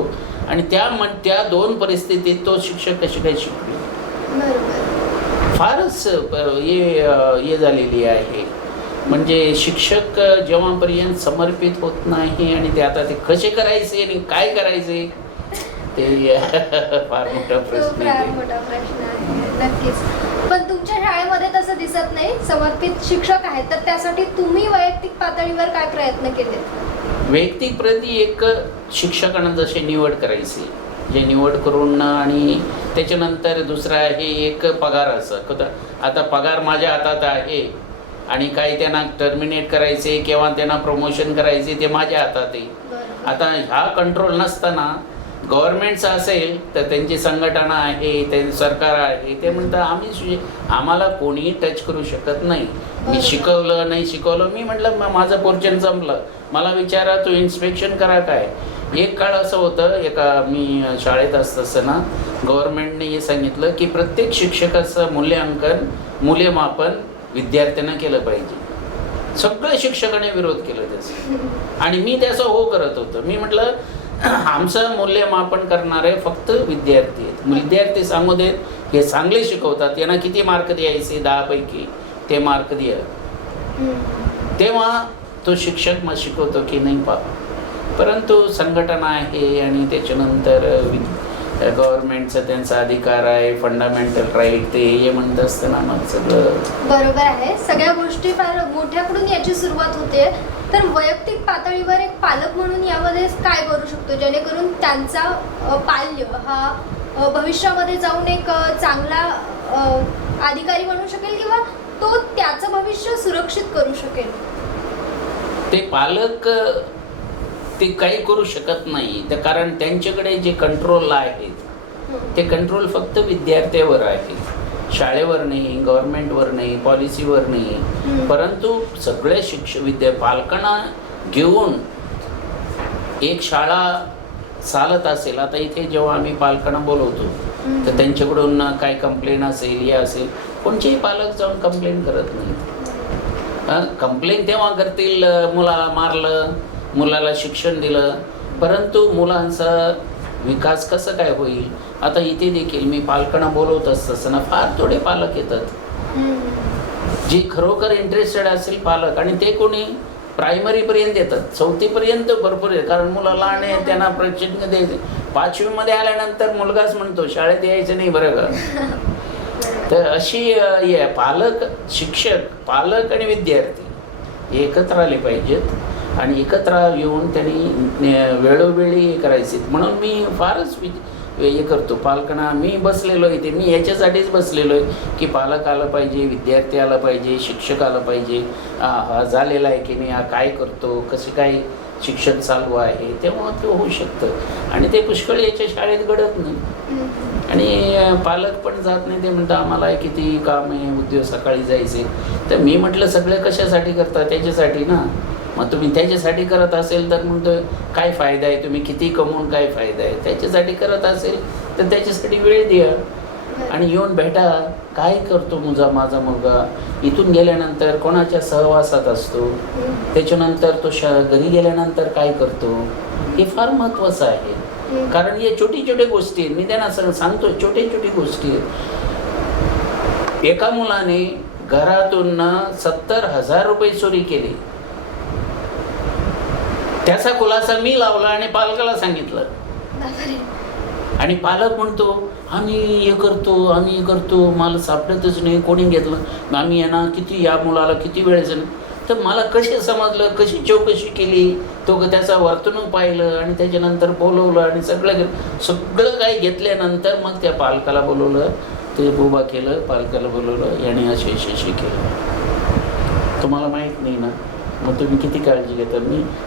आणि त्या 2 परिस्थितीत तो शिक्षक कशी काय शिकवे? फारच हे झालेली आहे. म्हणजे शिक्षक जेव्हापर्यंत समर्पित होत नाही आणि ते आता ते कसे करायचे आणि काय करायचे ते फार मोठा प्रश्न आहे. नक्कीच. पण तुमच्या शाळेमध्ये तसं दिसत नाही, समर्पित शिक्षक आहेत, तर त्यासाठी तुम्ही वैयक्तिक पातळीवर काय प्रयत्न केले? वैयक्तिक प्रति एक शिक्षकांना जसे निवड करायची, जे निवड करून आणि त्याच्यानंतर दुसरं आहे एक पगार. असं आता पगार माझ्या हातात आहे आणि काही त्यांना टर्मिनेट करायचे किंवा त्यांना प्रमोशन करायचे ते माझ्या हातात आहे. आता ह्या कंट्रोल नसताना गव्हर्नमेंटचं असेल तर त्यांची संघटना आहे, ते सरकार आहे, ते म्हणतात आम्हाला कोणीही टच करू शकत नाही. मी शिकवलं नाही शिकवलं, मी म्हटलं माझं पोर्शन जमलं, मला विचारा तू इन्स्पेक्शन करा काय. एक काळ असं होतं, मी शाळेत असताना गव्हर्नमेंटने हे सांगितलं की प्रत्येक शिक्षकाचं मूल्यमापन विद्यार्थ्यांना केलं पाहिजे. सगळ्या शिक्षकाने विरोध केला त्याचा आणि मी त्याचा हो करत होतो. मी म्हटलं आमचं मूल्यमापन करणारे फक्त विद्यार्थी आहेत. विद्यार्थी सांगू देत हे चांगले शिकवतात, यांना किती मार्क द्यायचे 10 पैकी ते मार्क द्या. तेव्हा तो शिक्षक मग शिकवतो की नाही परंतु संघटना आहे आणि त्याच्यानंतर गव्हर्नमेंटचा त्यांचा अधिकार आहे, फंडामेंटल राईट, ते हे म्हणत असताना मग सगळं बरोबर आहे. सगळ्या गोष्टी फार मोठ्याकडून याची सुरुवात होते. तर वैयक्तिक पातळीवर एक पालक म्हणून यामध्ये काय करू शकतो जेणेकरून त्यांचा पाल्य हा भविष्यामध्ये जाऊन एक चांगला अधिकारी बनू शकेल किंवा तो त्याचं भविष्य सुरक्षित करू शकेल? ते पालक ते काही करू शकत नाही, कारण त्यांच्याकडे जे कंट्रोल आहेत ते कंट्रोल फक्त विद्यार्थ्यावर आहे, शाळेवर नाही, गव्हर्नमेंटवर नाही, पॉलिसीवर नाही. परंतु सगळे पालकांना घेऊन एक शाळा चालत असेल, आता इथे जेव्हा आम्ही पालकांना बोलवतो तर त्यांच्याकडून काय कंप्लेंट असेल हे असेल, कोणतेही पालक जाऊन कंप्लेंट करत नाहीत. कंप्लेंट तेव्हा करतील मुलाला मारलं, मुलाला शिक्षण दिलं, परंतु मुलांचा विकास कसं काय होईल. आता इथे देखील मी पालकांना बोलवत असताना फार थोडे पालक येतात जे खरोखर इंटरेस्टेड असेल पालक, आणि ते कोणी प्रायमरीपर्यंत येतात, 4थीपर्यंत भरपूर आहे, कारण मुलं लहान आहे, त्यांना प्रशिक्षण द्यायचं. 5वीमध्ये आल्यानंतर मुलगाच म्हणतो शाळेत यायचं नाही बरं का. तर अशी पालक, शिक्षक, पालक आणि विद्यार्थी एकत्र आले पाहिजेत आणि एकत्र येऊन त्यांनी वेळोवेळी करायचे. म्हणून मी फारच हे करतो पालकांना. मी बसलेलो आहे इथे, मी याच्यासाठीच बसलेलो आहे की पालक आलं पाहिजे, विद्यार्थी आला पाहिजे, शिक्षक आला पाहिजे. हा झालेला आहे की नाही, हा काय करतो, कसे काय शिक्षण चालू आहे, तेव्हा ते होऊ शकतं. आणि ते पुष्कळ याच्या शाळेत घडत नाही आणि पालक पण जात नाही. ते म्हणतात आम्हाला किती काम आहे, उद्योग सकाळी जायचे. तर मी म्हटलं सगळं कशासाठी करता, त्याच्यासाठी ना. मग तुम्ही त्याच्यासाठी करत असेल तर मग काय फायदा आहे, तुम्ही किती कमवून काय फायदा आहे. त्याच्यासाठी करत असेल तर त्याच्यासाठी वेळ द्या आणि येऊन भेटा. काय करतो माझा मुलगा, इथून गेल्यानंतर कोणाच्या सहवासात असतो, त्याच्यानंतर तो घरी गेल्यानंतर काय करतो, हे फार महत्त्वाचं आहे. कारण हे छोटी छोटी गोष्टी आहेत, मी त्यांना सांगतो छोटी छोटी गोष्टी आहेत. एका मुलाने घरातून 70,000 रुपये चोरी केले, त्याचा खुलासा मी लावला आणि पालकाला सांगितलं. आणि पालक म्हणतो आम्ही हे करतो, मला सापडतच नाही, कोणी घेतलं, आम्ही यांना किती, या मुलाला किती वेळेचं नाही. तर मला कसे समजलं, कशी चौकशी केली, तो त्याचा वर्तणूक पाहिलं आणि त्याच्यानंतर बोलवलं आणि सगळं काही घेतल्यानंतर मग त्या पालकाला बोलवलं, ते उभा केलं, पालकाला बोलवलं, याने अशी केलं. तुम्हाला माहीत नाही ना, मग तुम्ही किती काळजी घेता.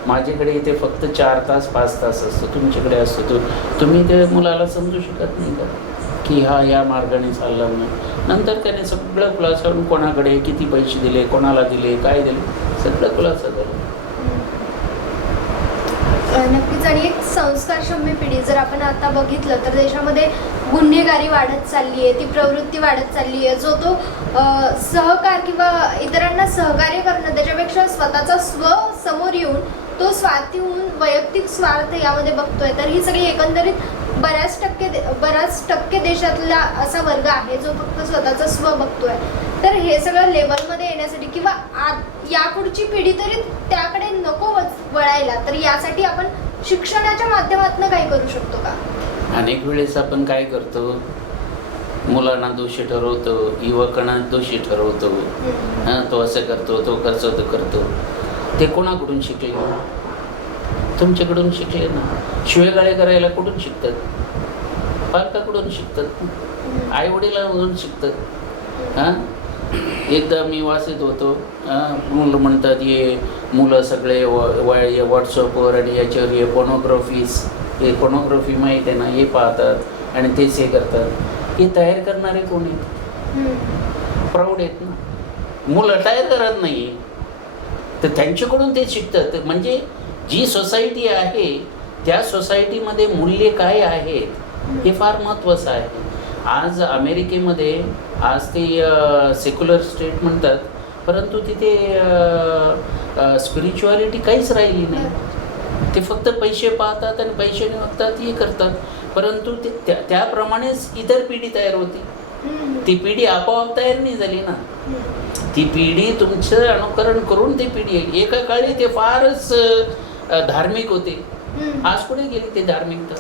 माझ्याकडे इथे फक्त 4 तास 5 तास असतो, तुमच्याकडे असतो. तुम्ही ते मुलाला समजू शकत नाही का की हा या मार्गाने चालला म्हणून. नंतर त्याने सगळं खुलासा, कोणाकडे किती पैसे दिले, कोणाला दिले, काय दिले, सगळं खुलासा झाला. नक्कीच. आणि एक संस्कारक्षम्य पिढी जर आपण आता बघितलं तर देशामध्ये गुन्हेगारी वाढत चालली आहे, ती प्रवृत्ती वाढत चालली आहे. जो तो सहकार किंवा इतरांना सहकार्य करणं त्याच्यापेक्षा स्वतःचा स्व समोर येऊन तो स्वार्थी होऊन वैयक्तिक स्वार्थ यामध्ये बघतोय. तर ही सगळी एकंदरीत बऱ्याच टक्के देशातला असा वर्ग आहे जो फक्त स्वतःचा स्व बघतोय. तर हे सगळं लेवलमध्ये येण्यासाठी किंवा यापुढची पिढी तरी त्याकडे नको वळायला, तर यासाठी आपण शिक्षणाच्या माध्यमातून काही करू शकतो का? अनेक वेळेस आपण काय करतो, मुलांना दोषी ठरवतो, युवकांना दोषी ठरवतो. तो असं करतो, तो करतो. ते कोणाकडून शिकले? तुमच्याकडून शिकले ना. शिवेगाळे करायला कुठून शिकतात? पालकाकडून शिकतात, आई वडिलांमधून शिकतात. एकदा मी वाचत होतो, मुलं म्हणतात हे मुलं सगळे व्हॉट्सअपवर आणि याच्यावर हे पोर्नोग्राफी माहीत आहे ना, हे पाहतात आणि तेच हे करतात. हे तयार करणारे कोण आहेत? प्राऊड आहेत ना. मुलं तयार करत नाही, तर त्यांच्याकडून ते शिकतात. म्हणजे जी सोसायटी आहे त्या सोसायटीमध्ये मूल्य काय आहेत हे फार महत्त्वाचं आहे. आज अमेरिकेमध्ये आज ते सेक्युलर स्टेट म्हणतात, परंतु तिथे स्पिरिच्युअलिटी काहीच राहिली नाही. ते फक्त पैसे पाहतात आणि पैशाने बघतात, हे करतात. परंतु ते त्याप्रमाणेच इतर पिढी तयार होती. ती पिढी आपोआप तयार नाही झाली ना. ती पिढी तुमचं अनुकरण करून ती पिढी आहे. एका काळी ते फारच धार्मिक होते, आज कुठे गेली ते धार्मिकता?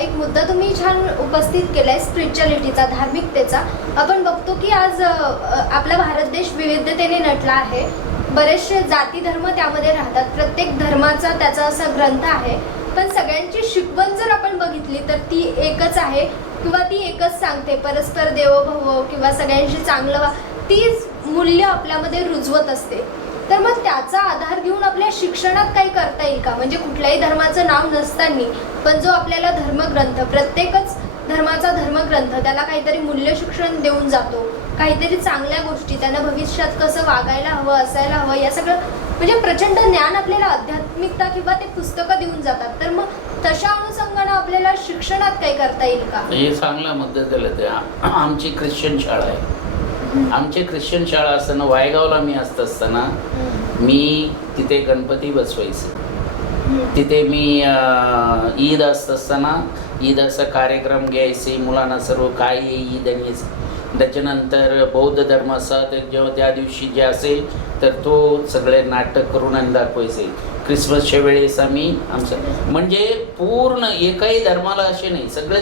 एक मुद्दा तुम्ही छान उपस्थित केलाय, स्पिरिच्युअलिटीचा, धार्मिकतेचा. आपण बघतो की आज आपला भारत देश विविधतेने नटला आहे. बरेचसे जाती धर्म त्यामध्ये राहतात, प्रत्येक धर्माचा त्याचा असा ग्रंथ आहे. पण सगळ्यांची शिकवण जर आपण बघितली तर ती एकच आहे किंवा ती एकच सांगते, परस्पर देवोभव किंवा सगळ्यांशी चांगलं तीच मूल्य आपल्यामध्ये रुजवत असते. तर मग त्याचा आधार घेऊन आपल्या शिक्षणात काही करता येईल का? म्हणजे कुठल्याही धर्माचं नाव नसताना पण जो आपल्याला धर्मग्रंथ, प्रत्येकच धर्माचा धर्मग्रंथ त्याला काहीतरी मूल्य शिक्षण देऊन जातो, काहीतरी चांगल्या गोष्टी, त्यांना भविष्यात कसं वागायला हवं, असायला हवं, या सगळं म्हणजे प्रचंड ज्ञान आपल्याला आध्यात्मिकता किंवा ते पुस्तकं देऊन जातात, तर मग तशा अनुषंगानं आपल्याला शिक्षणात काही करता येईल का? हे चांगला मुद्दा दिला ते. आमची ख्रिश्चन शाळा आहे. आमची ख्रिश्चन शाळा असताना वायगावला मी असताना मी तिथे गणपती बसवायचे. तिथे मी ईद असताना ईदाचा कार्यक्रम घ्यायचे, मुलांना सर्व काय आहे ईद आणि त्याच्यानंतर बौद्ध धर्माचा जेव्हा त्या दिवशी जे असेल तर तो सगळे नाटक करून आणि दाखवायचे. क्रिसमसच्या वेळेस आम्ही आमचं म्हणजे पूर्ण एकाही धर्माला असे नाही, सगळे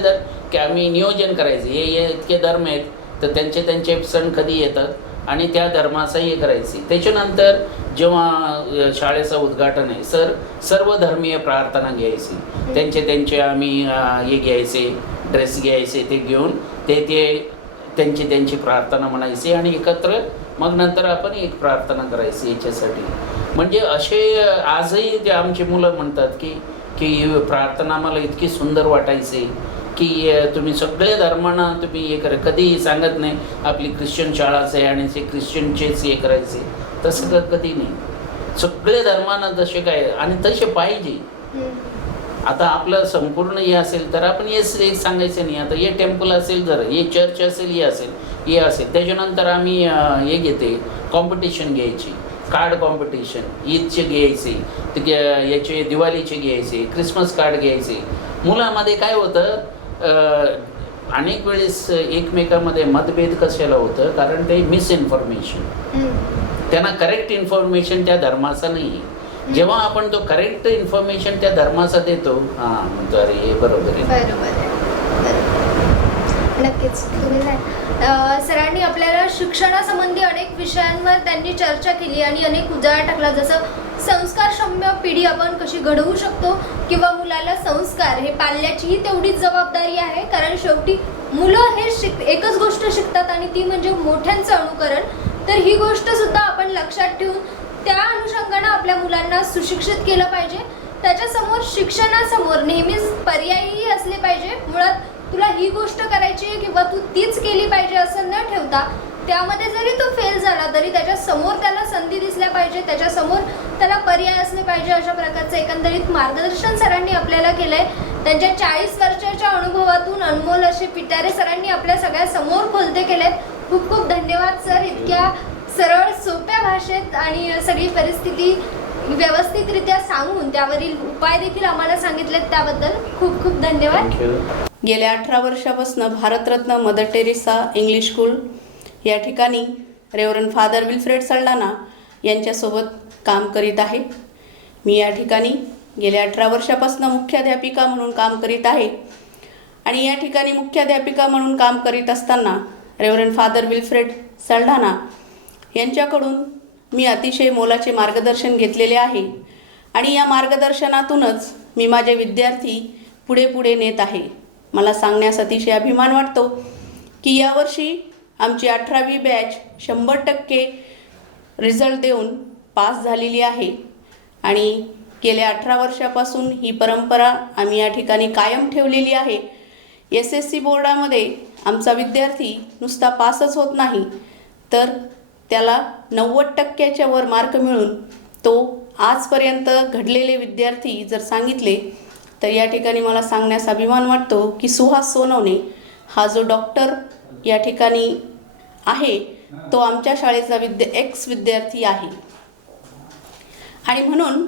की आम्ही नियोजन करायचे. हे इतके धर्म आहेत तर त्यांचे सण कधी येतात आणि त्या धर्माचाही हे करायचे. त्याच्यानंतर जेव्हा शाळेचं उद्घाटन आहे सर्व धर्मीय प्रार्थना घ्यायची. त्यांचे आम्ही हे घ्यायचे, ड्रेस घ्यायचे, ते घेऊन ते त्यांची प्रार्थना म्हणायची आणि एकत्र मग नंतर आपण एक प्रार्थना करायची याच्यासाठी. म्हणजे असे आजही ते आमची मुलं म्हणतात की प्रार्थना मला इतकी सुंदर वाटायची की तुम्ही सगळ्या धर्मांना तुम्ही हे करा. कधीही सांगत नाही आपली ख्रिश्चन शाळाच आहे आणि ते ख्रिश्चनचेच हे करायचे, तसं कधी नाही. सगळ्या धर्मांना जसे काय आणि तसे पाहिजे. आता आपलं संपूर्ण हे असेल तर आपण हे सांगायचं नाही. आता हे टेम्पल असेल, जर हे चर्च असेल, हे असेल त्याच्यानंतर आम्ही हे घेते कॉम्पिटिशन घ्यायची, कार्ड कॉम्पिटिशन, ईदचे घ्यायचे, याचे दिवाळीचे घ्यायचे, क्रिसमस कार्ड घ्यायचे. मुलामध्ये काय होतं अनेक वेळेस एकमेकामध्ये मतभेद कशाला होतं, कारण ते मिसइन्फॉर्मेशन, त्यांना करेक्ट इन्फॉर्मेशन त्या धर्माचं नाही. जेव्हा आपण तो करेक्ट इन्फॉर्मेशन त्या धर्माचा देतो, म्हणतो अरे हे बरोबर आहे. नक्कीच. सरांनी आपल्याला शिक्षणासंबंधी अनेक विषयांवर त्यांनी चर्चा केली आणि अनेक उजाळा टाकला, जसं संस्कारक्षम्य पिढी आपण कशी घडवू शकतो किंवा मुलाला संस्कार हे पाल्याचीही तेवढीच जबाबदारी आहे. कारण शेवटी मुलं हे एकच गोष्ट शिकतात आणि ती म्हणजे मोठ्यांचं अनुकरण. तर ही गोष्ट सुद्धा आपण लक्षात ठेवून त्या अनुषंगानं आपल्या मुलांना सुशिक्षित केलं पाहिजे. त्याच्यासमोर शिक्षणासमोर नेहमीच पर्यायही असले पाहिजे. मुळात तुला ही गोष्ट करायची आहे किंवा तू तीच केली पाहिजे असं न ठेवता त्यामध्ये जरी तो फेल झाला तरी त्याच्यासमोर त्याला संधी दिसल्या पाहिजे, त्याच्यासमोर त्याला पर्याय असले पाहिजे. अशा प्रकारचं एकंदरीत मार्गदर्शन सरांनी आपल्याला केलं आहे. त्यांच्या 40 वर्षाच्या अनुभवातून अनमोल असे पिटारे सरांनी आपल्या सगळ्या समोर खोलते केलेत. खूप खूप धन्यवाद सर. इतक्या सरळ सोप्या भाषेत आणि सगळी परिस्थिती व्यवस्थितरित्या सांगून त्यावरील उपाय देखील आम्हाला सांगितलेत, त्याबद्दल खूप खूप धन्यवाद. गेल्या 18 वर्षापासून Bharat Ratna mother Teresa English school या ठिकाणी रेव्हरंड फादर विल्फ्रेड सल्डाना यांच्यासोबत काम करीत आहे. मी या ठिकाणी गेल्या 18 वर्षापासून मुख्याध्यापिका म्हणून काम करीत आहे आणि या ठिकाणी मुख्याध्यापिका म्हणून काम करीत असताना रेव्हरंड फादर विल्फ्रेड सल्डाना यांच्याकडून मी अतिशय मोलाचे मार्गदर्शन घेतलेले आहे आणि या मार्गदर्शनातूनच मी माझे विद्यार्थी पुढे नेत आहे. मला सांगण्यास अतिशय अभिमान वाटतो की यावर्षी आमची 18वी बॅच 100% रिझल्ट देऊन पास झालेली आहे आणि गेल्या 18 वर्षापासून ही परंपरा आम्ही या ठिकाणी कायम ठेवलेली आहे. SSC बोर्डामध्ये आमचा विद्यार्थी नुसता पासच होत नाही तर त्याला 90% वर मार्क मिळून तो आजपर्यंत घडलेले विद्यार्थी जर सांगितले तर या ठिकाणी मला सांगण्यास अभिमान वाटतो की सुहास सोनवणे हा जो डॉक्टर या ठिकाणी आहे तो आमच्या शाळेचा एक्स विद्यार्थी आहे. आणि म्हणून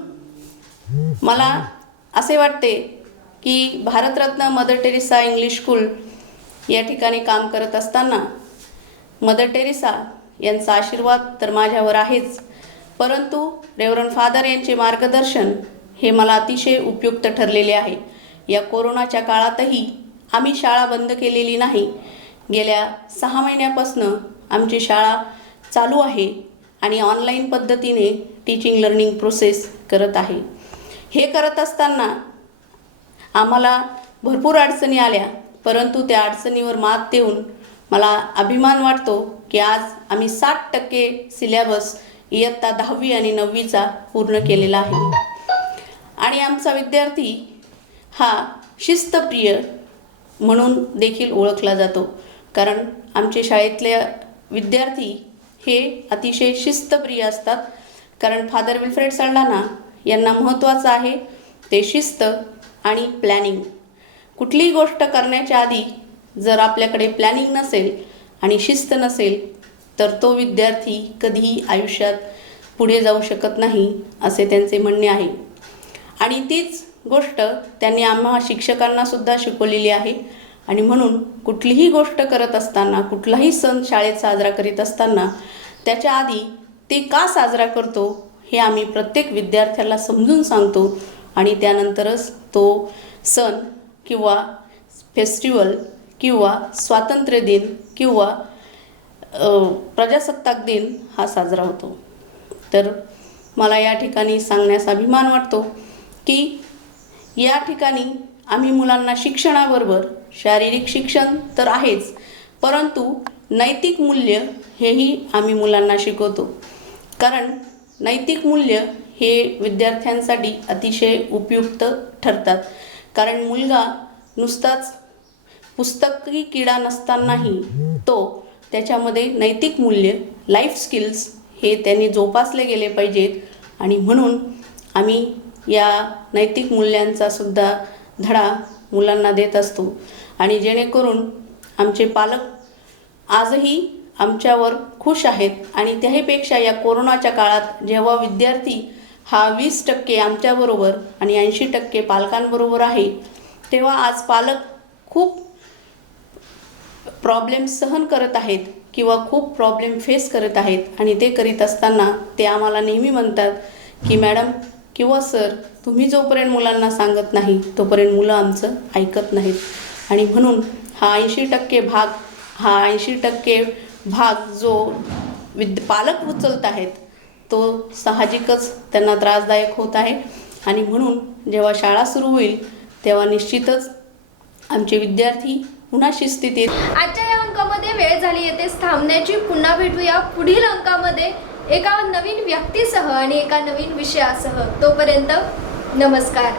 मला असे वाटते की Bharat Ratna mother Teresa English school या ठिकाणी काम करत असताना मदर टेरेसा यांचा आशीर्वाद तर माझ्यावर आहेच, परंतु रेव्हरंड फादर यांचे मार्गदर्शन हे मला अतिशय उपयुक्त ठरलेले आहे. या कोरोनाच्या काळातही आम्ही शाळा बंद केलेली नाही. गेल्या 6 महिन्यापासून आमची शाळा चालू आहे आणि ऑनलाईन पद्धतीने टीचिंग लर्निंग प्रोसेस करत आहे. हे करत असताना आम्हाला भरपूर अडचणी आल्या, परंतु त्या अडचणीवर मात देऊन मला अभिमान वाटतो की आज आम्ही 60% सिलेबस इयत्ता 10वी आणि 9वीचा पूर्ण केलेला आहे. आणि आमचा विद्यार्थी हा शिस्तप्रिय म्हणून देखील ओळखला जातो, कारण आमच्या शाळेतले विद्यार्थी हे अतिशय शिस्तप्रिय असतात. कारण फादर विल्फ्रेड सल्डाना यांना महत्त्वाचं आहे ते शिस्त आणि प्लॅनिंग. कुठलीही गोष्ट करण्याच्या आधी जर आपल्याकडे प्लॅनिंग नसेल आणि शिस्त नसेल तर तो विद्यार्थी कधीही आयुष्यात पुढे जाऊ शकत नाही असे त्यांचे म्हणणे आहे. आणि तीच गोष्ट त्यांनी आम्हा शिक्षकांनासुद्धा शिकवलेली आहे. आणि म्हणून कुठलीही गोष्ट करत असताना, कुठलाही सण शाळेत साजरा करीत असताना त्याच्या आधी ते का साजरा करतो हे आम्ही प्रत्येक विद्यार्थ्याला समजून सांगतो आणि त्यानंतरच तो सण किंवा फेस्टिवल किंवा स्वातंत्र्य दिन किंवा प्रजासत्ताक दिन हा साजरा होतो. तर मला या ठिकाणी सांगण्यास अभिमान वाटतो की या ठिकाणी आम्ही मुलांना शिक्षणाबरोबर शारीरिक शिक्षण तर आहेच, परंतु नैतिक मूल्य हेही आम्ही मुलांना शिकवतो. कारण नैतिक मूल्य हे विद्यार्थ्यांसाठी अतिशय उपयुक्त ठरतात. कारण मुलगा नुसताच पुस्तकी किडा नसतानाही तो त्याच्यामध्ये नैतिक मूल्य, लाईफ स्किल्स हे त्यांनी जोपासले गेले पाहिजेत. आणि म्हणून आम्ही या नैतिक मूल्यांचा सुद्धा धडा मुलांना देत असतो. आणि जेणेकरून आमचे पालक आजही आमच्यावर खुश आहेत. आणि त्याहीपेक्षा या कोरोनाच्या काळात जेव्हा विद्यार्थी हा 20% आमच्याबरोबर आणि 80% पालकांबरोबर आहे, तेव्हा आज पालक खूप प्रॉब्लेम सहन करत आहेत किंवा खूप प्रॉब्लेम फेस करत आहेत. आणि ते करीत असताना ते आम्हाला नेहमी म्हणतात की मॅडम किंवा सर, तुम्ही जोपर्यंत मुलांना सांगत नाही तोपर्यंत मुलं आमचं ऐकत नाहीत. आणि म्हणून हा 80% भाग जो पालक उचलत आहेत तो साहजिकच त्यांना त्रासदायक होत आहे. आणि म्हणून जेव्हा शाळा सुरू होईल तेव्हा निश्चितच आमचे विद्यार्थी पुन्हा शिस्तीत येत. आजच्या या अंकामध्ये वेळ झाली येथेच थांबण्याची. पुन्हा भेटूया पुढील अंकामध्ये एका नवीन व्यक्तीसह आणि एका नवीन विषयासह. तोपर्यंत नमस्कार.